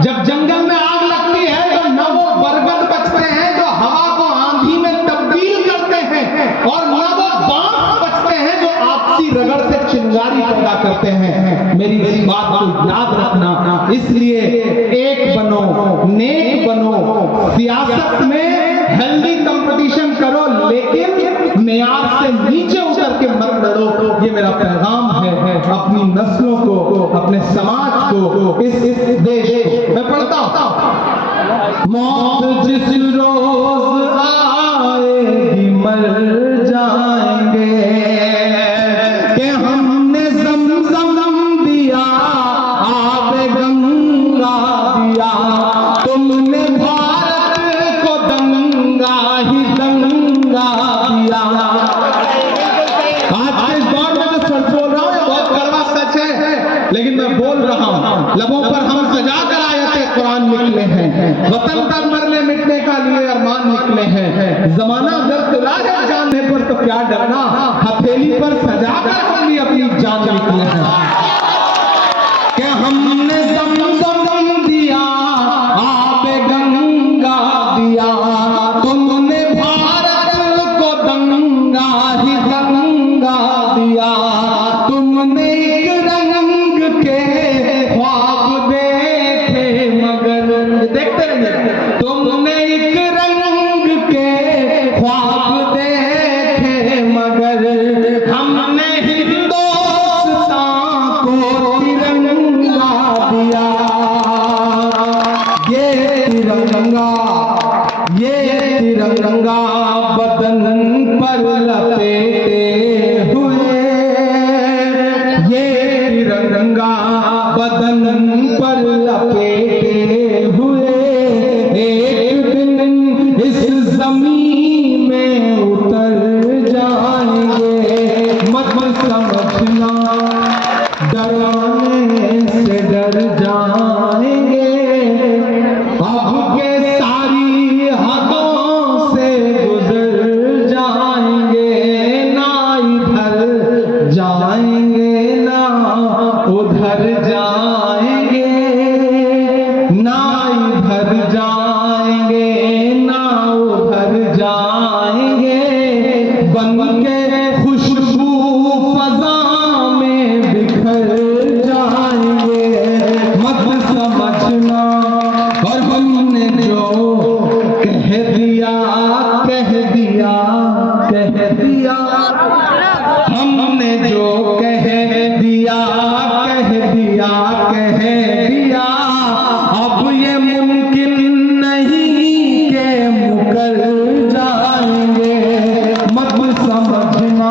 जब जंगल में आग लगती है तो न वो बरगद बचते हैं जो हवा को आंधी में तब्दील करते हैं, और न वो बांस बचते हैं जो आपसी रगड़ से चिंगारी पैदा करते हैं। मेरी इस बात को याद रखना। इसलिए एक बनो, नेक बनो, सियासत में हेल्दी कंपटीशन करो, लेकिन मेयार से नीचे उतर के मत लड़ो। ये मेरा पैगाम है अपनी नस्लों को, अपने समाज को, इस देश को। मैं पढ़ता हूं, मौत जिस रोज आएगी मर जाएंगे, कि हमने ज़मज़म दिया, आब गंगा दिया, तुमने भारत को दंगा ही दंगा दिया। आज के इस दौर में जो सच बोल रहा हूँ ये बहुत कड़वा सच है, लेकिन मैं बोल रहा हूँ। लबों पर हम सजा कर आयते कुरान निकले हैं, वतन का मरने मिटने का लिए अरमान निकले हैं। जमाना अगर तुला है जानने पर तो क्या डरना, हथेली पर सजा कर हम भी अपनी जान निकले हैं। कि हमने ज़मज़म दिया, आब गंगा दिया, तुमने भारत को दंगा ही दंगा दिया, तुमने एक रंग के ख्वाब देखे मगर, देखते रहिए, तुमने एक रंग के ख्वाब देखे मगर, हमने हिंदुस्तान को तिरंगा दिया। ये तिरंगा बदन पर लपेटे हुए, ये तिरंगा बदन पर लपेटे हुए, एक दिन इस जमीन में उतर जाएंगे। मत समझना डराने से डर जाएंगे, अब के सारी हदों से गुजर जाएंगे, ना इधर जाएंगे ना उधर जाएंगे, ना इधर जाएंगे ना उधर जाएंगे, बन के खुशबू फजा में बिखर जाएंगे। मत समझना, और हमने जो कह दिया कह दिया कह दिया, हमने जो कह दिया कह दिया कह दिया, अब ये मुमकिन नहीं के मुकर जाएंगे। मत समझना